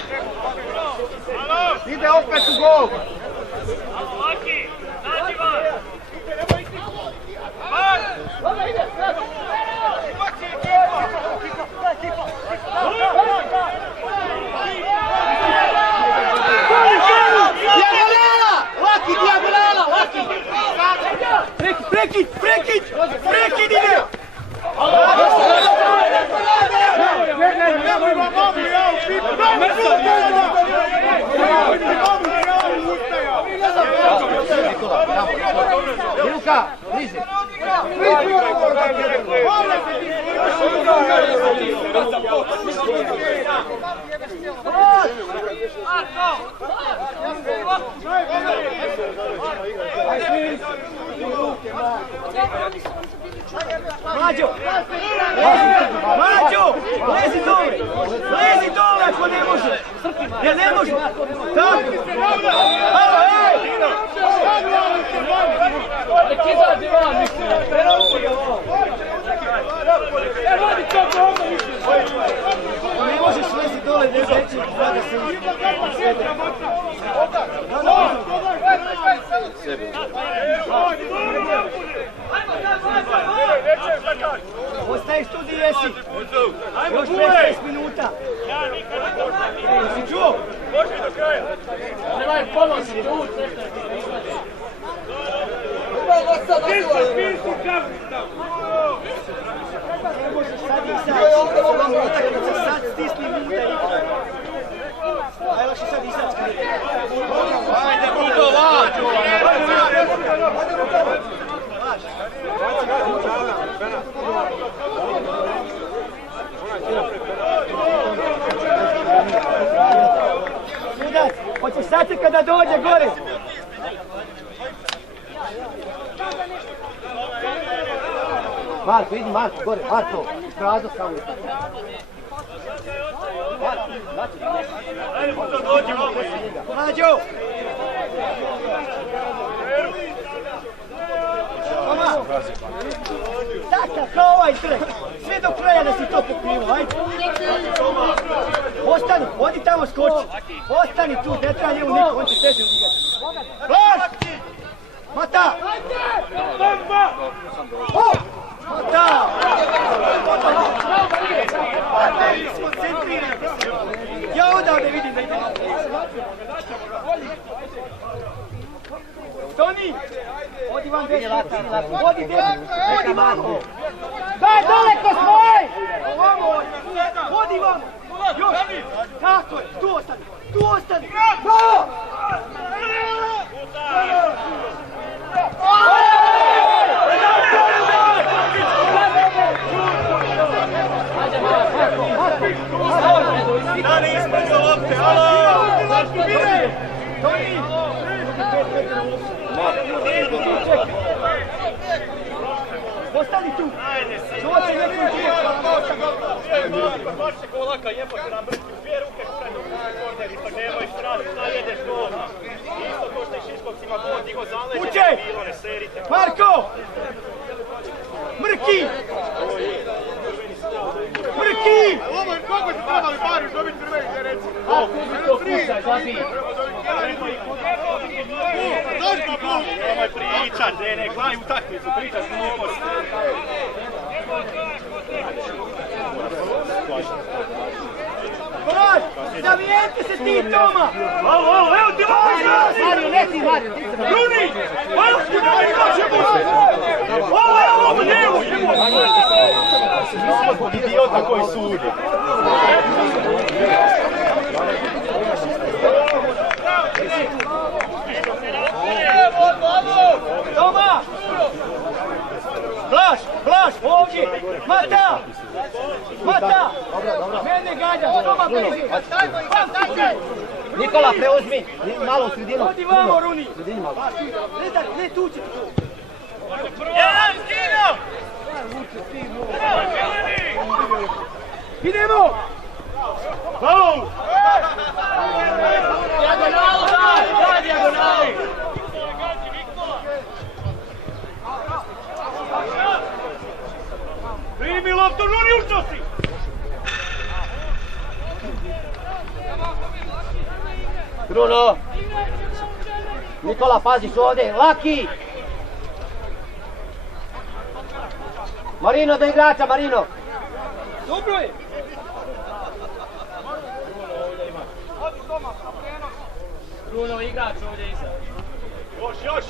Ide opet u gol. Laki, nađi vas! Prekid ide! Luka, bliže. Mađo, lezi dole ako ne može. Jer ne može. Tako. Halo, ej! Nek izađe van, mislim. Vodi to ovdje, mislim. Ne možeš lezi dole, ne zeći. Vlada se ostaješ tu gdje jesi. Još 15 minuta. Jesi čuo? Može do kraja. Nemaj pomoći, tu. Ne možeš sad stisni minuta i igra. Ajde, laši sad izaći. Ajde, Budova! Sudac, hoćeš sad se kada dođe gore. Marko, idi Marko, gore, Marko, prazno samo. Ajde, Budo, dođi vamo. Mađo! Takav, kao ovaj trk. Sve do kraja da si to pokrivo, ajde. Ostani, odi tamo skoči. Ostani tu, ne treba njemu niko, on će teže udigati. Glas! Mata! Mata! Skoncentrirajte se. Ja odavde vidim da ide. Toni! Odi van desno. Odi desno. Odi van. Daj daleko svoj! Odi van. Još. Tako je. Tu ostani. Tu ostani. Bravo! Dani ispred za lopte, alo! Toni! Ostani tu! Doći neko i tu! Baš ko laka jebote nam brski u dvije ruke kuranu u korneri, pa nemoj strani, šta jedeš gol? Isto ko što i Šiškovcima gol digo zaleđe, Uče! bilo ne serite. Marko! Mrki! Mrki! Kako ste trebali Mariš dobiti crveni za reci? To kušaj, zabij! Nemoj pričat, ne, gledaj utakmicu, pričat glupost. Blaž, zavijete se ti, Toma! Evo ti Mario, ne ti, Mario, ti se... Runi! Evo ti Evo, Zbog idiota koji sudi. Toma! Blaž, ovdje! Mata! Mene gađa, Toma, bliži! Nikola, preuzmi, malo u sredinu. Odi vamo, Runi! Sredini malo. Ne tući! Jedan skino! Idemo! Faul! Dijagonalu daj dijagonalu! Primi loptu, Runi učosti! Bruno! Nikola, paziš ovdje, Laki! Marino do igrača, Marino! Dobro je! Bruno igrač ovdje iza. Još!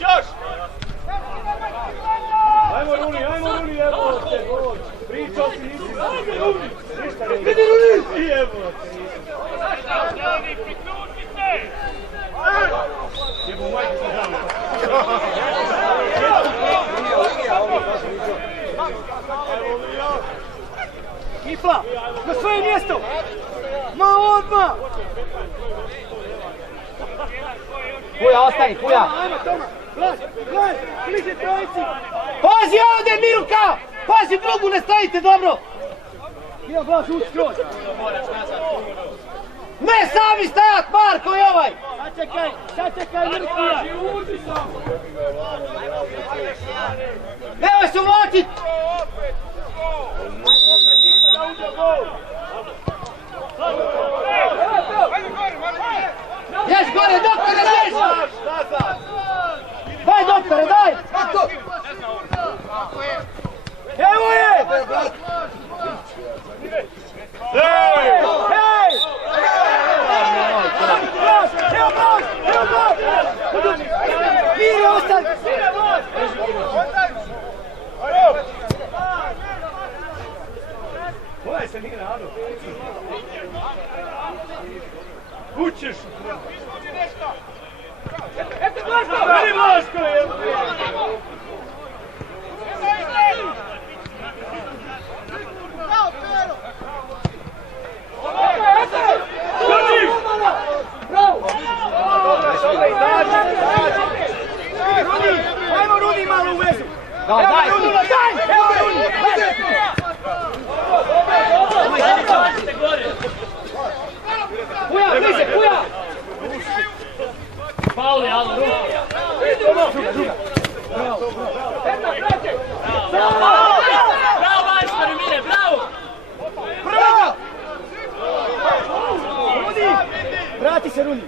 Ajmo Runi, evo te, dođi! Pričao si, nisi Runi! Ništa ne ide! I evo te! Priključi se! Jebo majku se damo! Kifla, na svoje mjesto! Ma odmah! Puja, ostavi, Puja! Ajmo Toma, Blaž, bliže trojici! Pazi ovdje, Milka! Pazi drugu, ne stavite dobro! Idem Blaž, ući skroz! Ne, sami stajat, Marko i ovaj! Sačekaj, Mrkija! Nemoj se uvlačit! Ješ gore, doktore, ješ! Daj, doktore, daj! Evo je! Hej! Blaž! Mire, ostani! Pogledaj se, nije nado. Učiš! Eto Blažko! Veli Blažko je! Ajmo Runi malo u vezu! Daj! Evo Runi! Puja, bliže, Puja! Pauli, alo, ruke. Bravo, majstori, Mire, bravo! Runi! Vrati se Runi!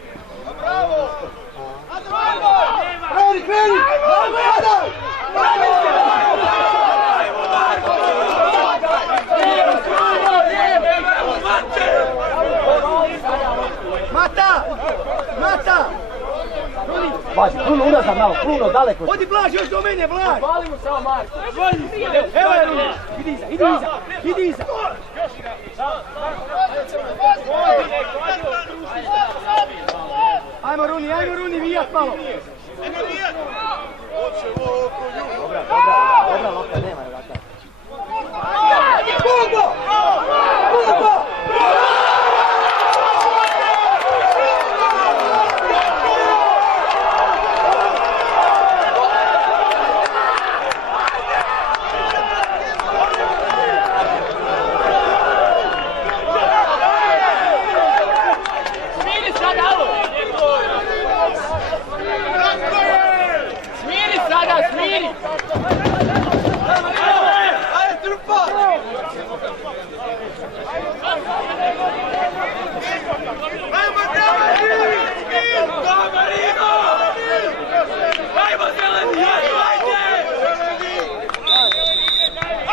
Kreni! Mata! Pazi, Bruno unazad malo, Bruno daleko. Odi Blaž, još do mene, Blaž! Pali mu samo Marko. Evo je Runi! Idi iza! Ajmo Runi, vijat malo! Dobra lopta, nema je vrata.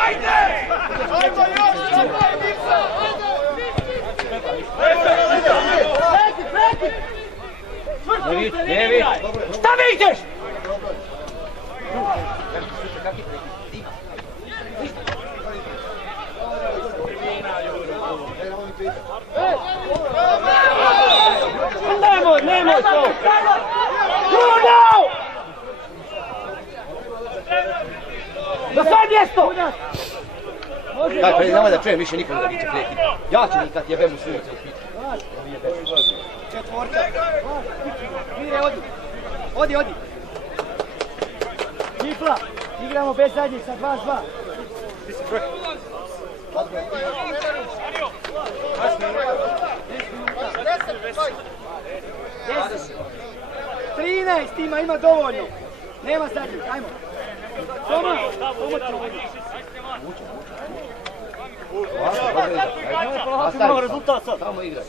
Ajde! Gdje ideš? Nemoj to! Bruno! Na svoje mjesto! Daj, pa nemoj da čujem više nikoga da biće prijeti. Ja ću nikad jebem u sunice u pitu. Četvorka. Mire, odi. Odi. Kifla, igramo bez zadnjih sa 2-2. 13 tima ima dovoljno. Nema zadnjih, ajmo. Toma, Nastavi rezultat sad. Tamo igraj.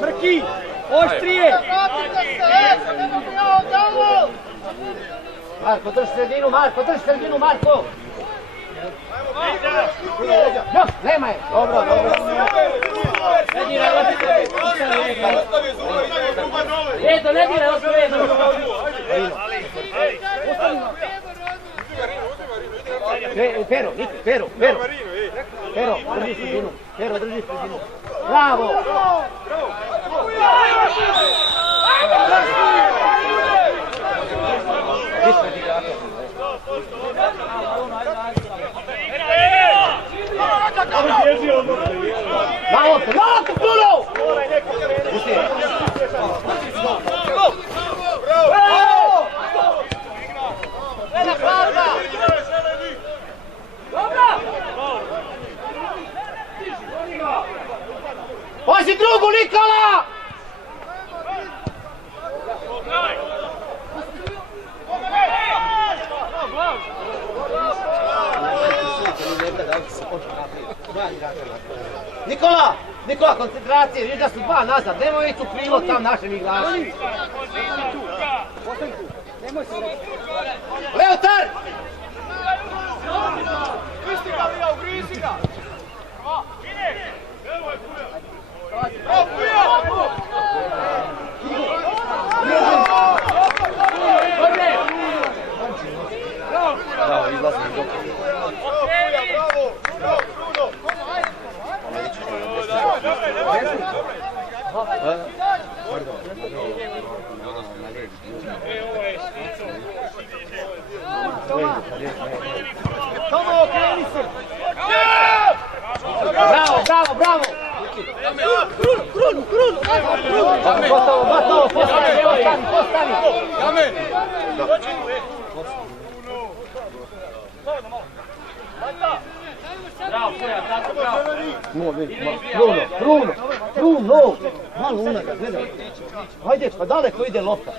Mrki, oštrije! Marko, drži sredinu, Marko! Još, nema je! Dobro. Eto, ne diraj, ostavi. Pero, drži sredinu. Bravo! Bravo, Bruno! Pazi drugu, Nikola! Nikola, koncentracije, vidiš da su dva nazad, nemoj ići u prilog tam našem igraču. Leotar! Bravo, izlazi iz oka. Tomo, okreni se! Bravo! Krun! Gotovo, postavi! Bravo, Poja, tako bravo. Bruno! Malo unaga, gledaj. Ajde, pa daleko ide lopta.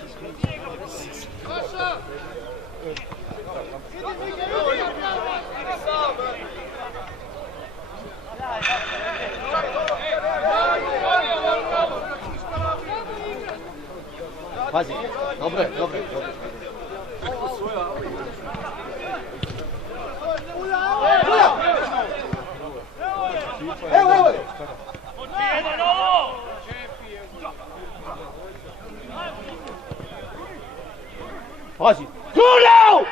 Pazi, dobro je. Evo! Pazi! Bruno!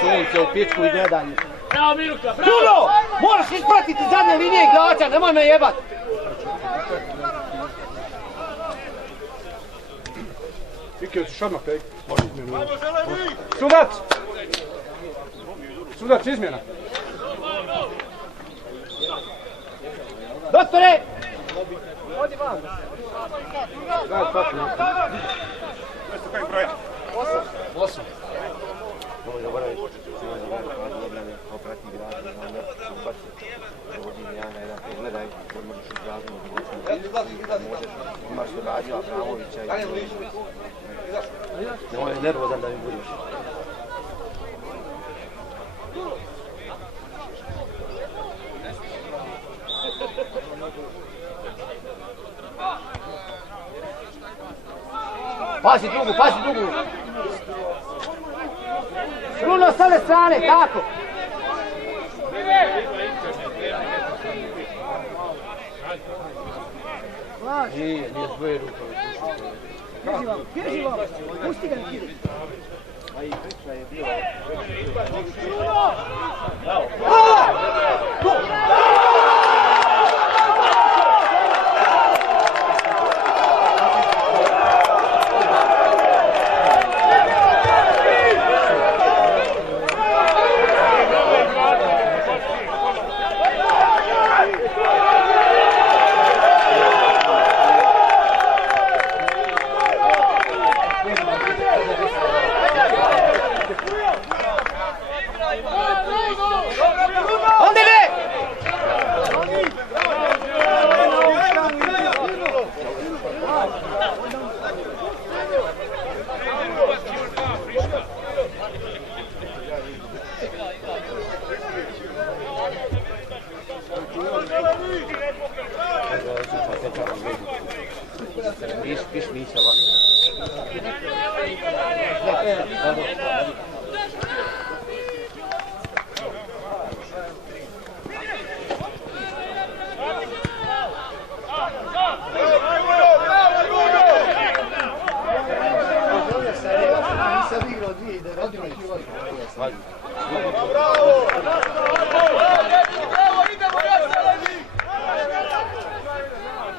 Sunce u pičku i gledanje. Bravo, Miluka, bravo! Bruno! Moraš ispratiti zadnje linije igrača, nemoj me jebat! Iki, hoćeš odmah pek? Sudac, izmjena. Doktore! Odi van! Daj, papi. Koji broj? 8. Imaš suradnju Abramovića i... Nemoj nervozan da mi budiš. Pazi drugu, pazi drugu. Bruno, s ove strane, tako. Nije dvoje ruka. Bježi vam, pusti ga na kiru.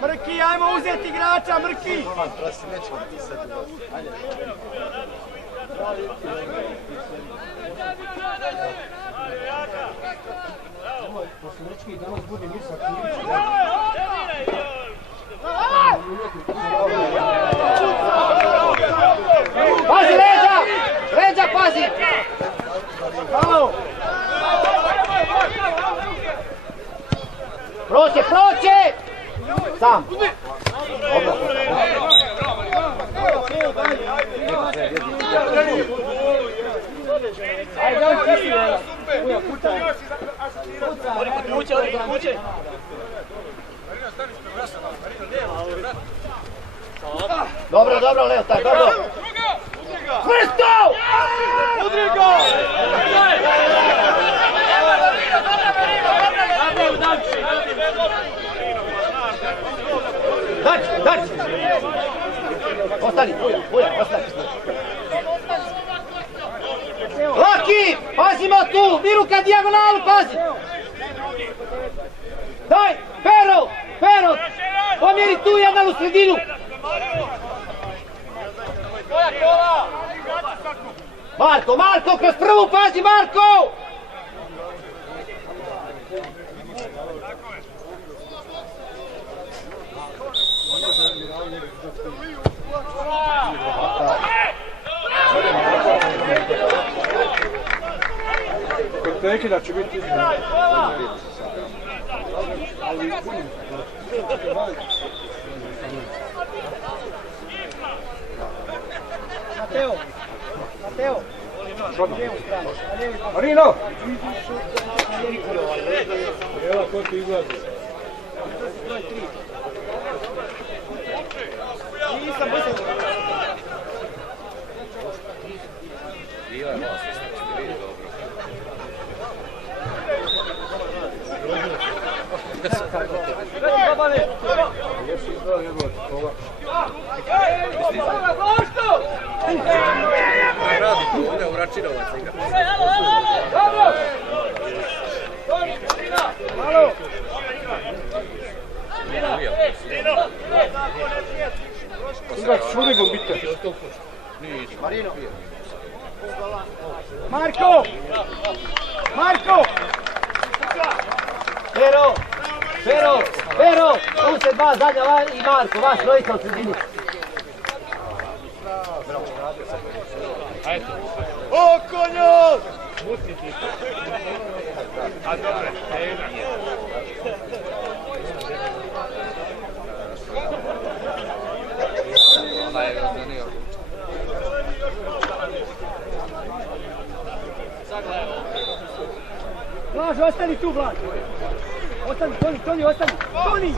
Mrki, ajmo uzeti igrača, Mrki! Pazi, leđa! Leđa, pazi! Proće, proće! Sam! Dobro, dobro, Leo, taj, dobro! Čvrsto! Udri go! Dači! Ostani, Buja, ostani. Laki! Pazimo tu! Miruka, dijagonalu, pazi! Daj! Pero! Pomjeri tu jedan u sredinu! Marko, kroz prvu, pazi, Marko! Kod neki da će biti Mateo! Marino! Evo ko ti izlazi. Nisam brzo. Jesi izgleda njegov kola. Radi tu, ovdje u Račinovac igra. Igrač Šurigom bite. Marko! Pero! Tu se dva zadnja i Marko, vaš trojica u sredini. O, konjo! A dobro, Blaž, ostani tu, Blaž. Ostani, Toni, ostani. Toni!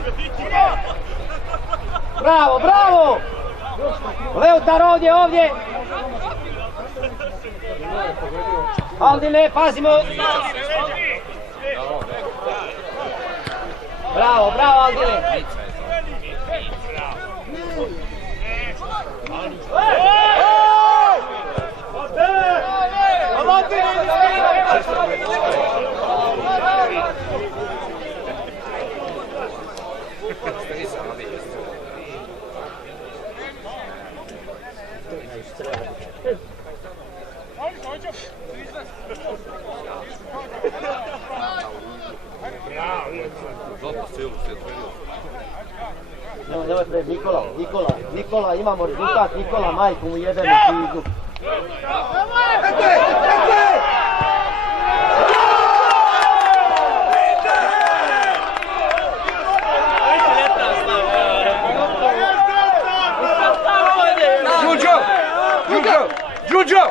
Bravo! Leutar ovdje, ovdje! Aldine, pazimo! Bravo, bravo Aldine! Nikola, imamo rezultat, Nikola, majku mu jebe na krizu. Đuđo!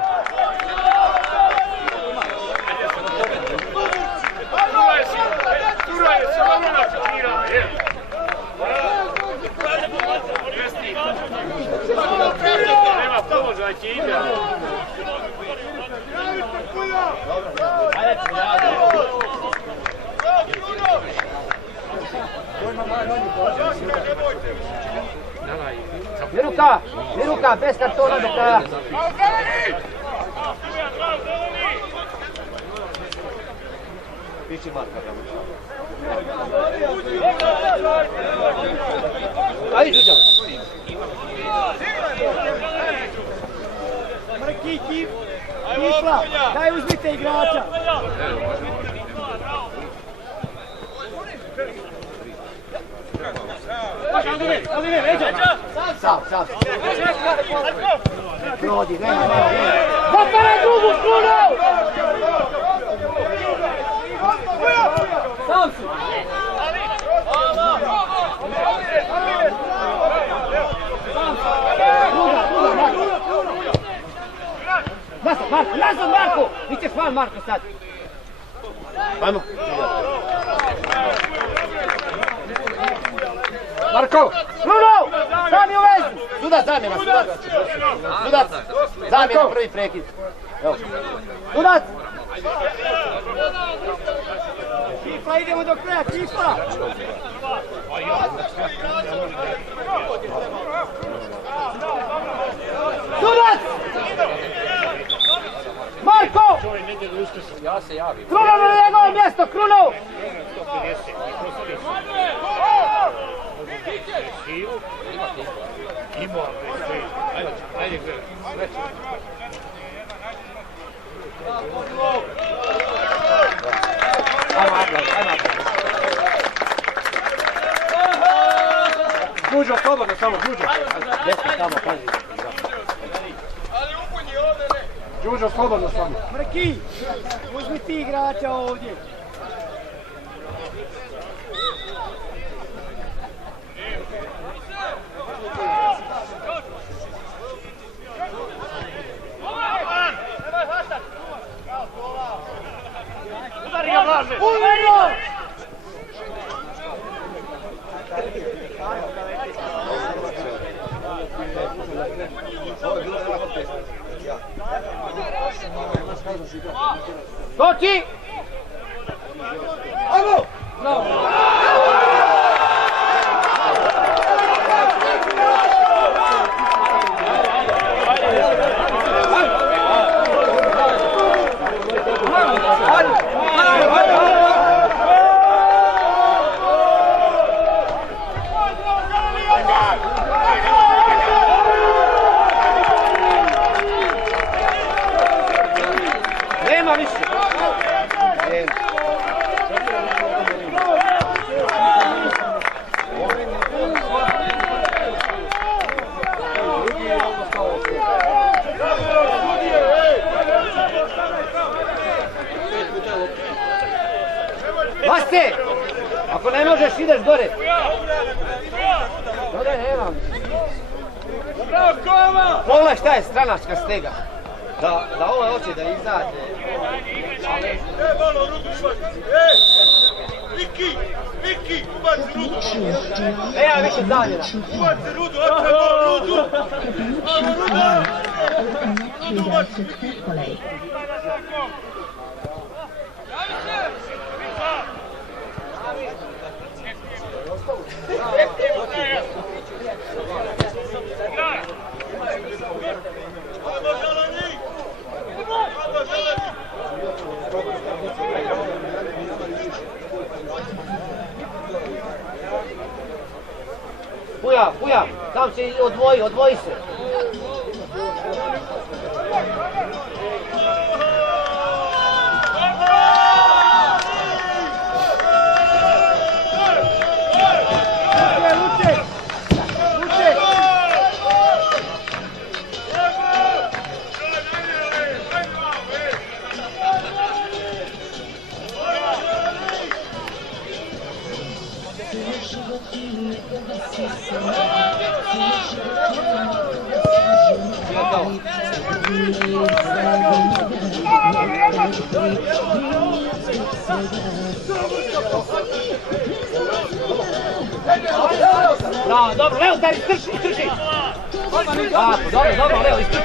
Miruka, bez kartona do kraja. Pići Marka. Ajde, Đuđo. Mrki, Kifla, daj uzmite igrača. Sam. Prodi, nema. Zatvaraj drugu strunu! Sam si! Nazad Marko! Vi ćeš van Marko sad. Ajmo. Marko! Bruno! Sami u vezi! Sudac zamjena, Sudac! Zamjena, prvi prekid. Sudac! Kifla, idemo do kraja, Kifla! Sudac! Marko! Kruno na njegovo mjesto, Kruno! Đuđo, slobodno samo, Đuđo. Đuđo, slobodno samo. Mrki, uzmi ti igrača ovdje. Udari! Toči! Ajmo! Nema više! Vaste! Ako ne možeš, ideš gore. Gore nemam. Pogledaj šta je stranačka stega. Da ovo hoće da izađe. Viki! Ne ja više daljena. Puja, tam se odvoji se. Bravo, dobro, Leo, daj, istrči! Dobro, Leo, istrči!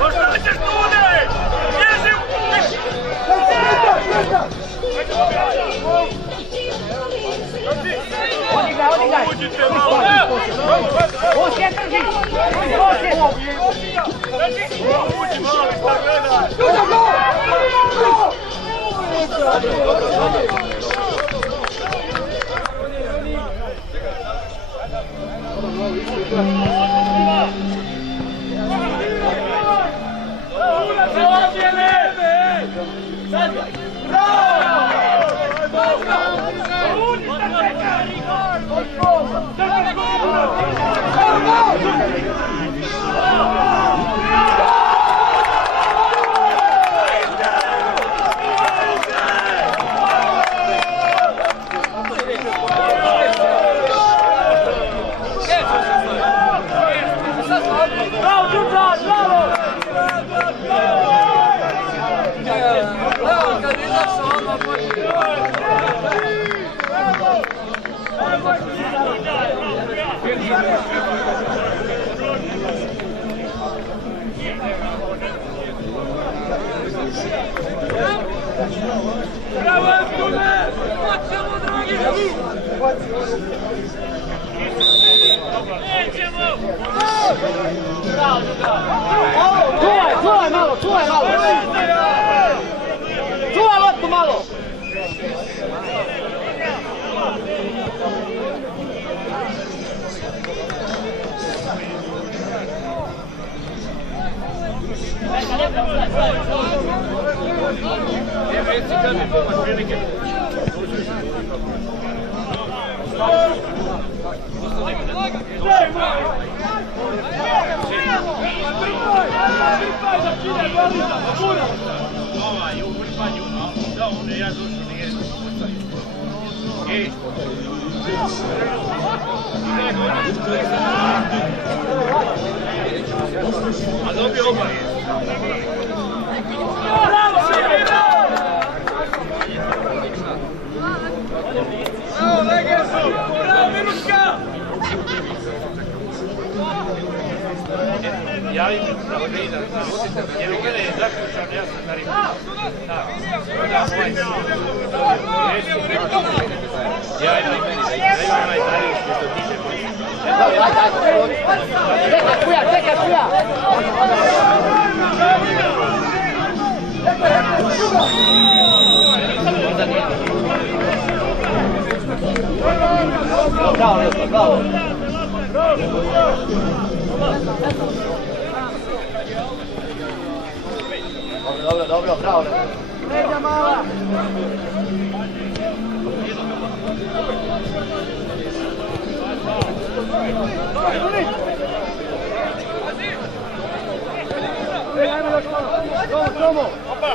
Možda li ćeš tu udaraj? Ježi u kući! Odigraj! Uđite malo! Osje drži! Uđi malo, šta gleda! Bravo, Artune! Hoćemo, drugi! Nećemo! Čuvaj malo! Čuvaj loptu malo! A dobio oba je. Bravo, Sivira! Bravo, Legersu! Bravo, Miruška! Ja im da odreda, jer u mene je zaključan, ja sam na ribu. Ja imam onaj Darius što diže. Čekaj, Puja! Bravo! Dobro, bravo. Leđa mala. Ajmo još malo. Tomo. Opa.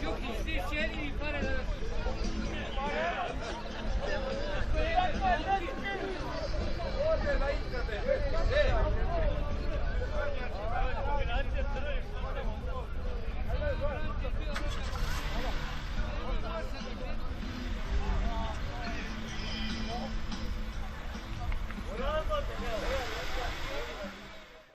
Giochi, stai sceni, fare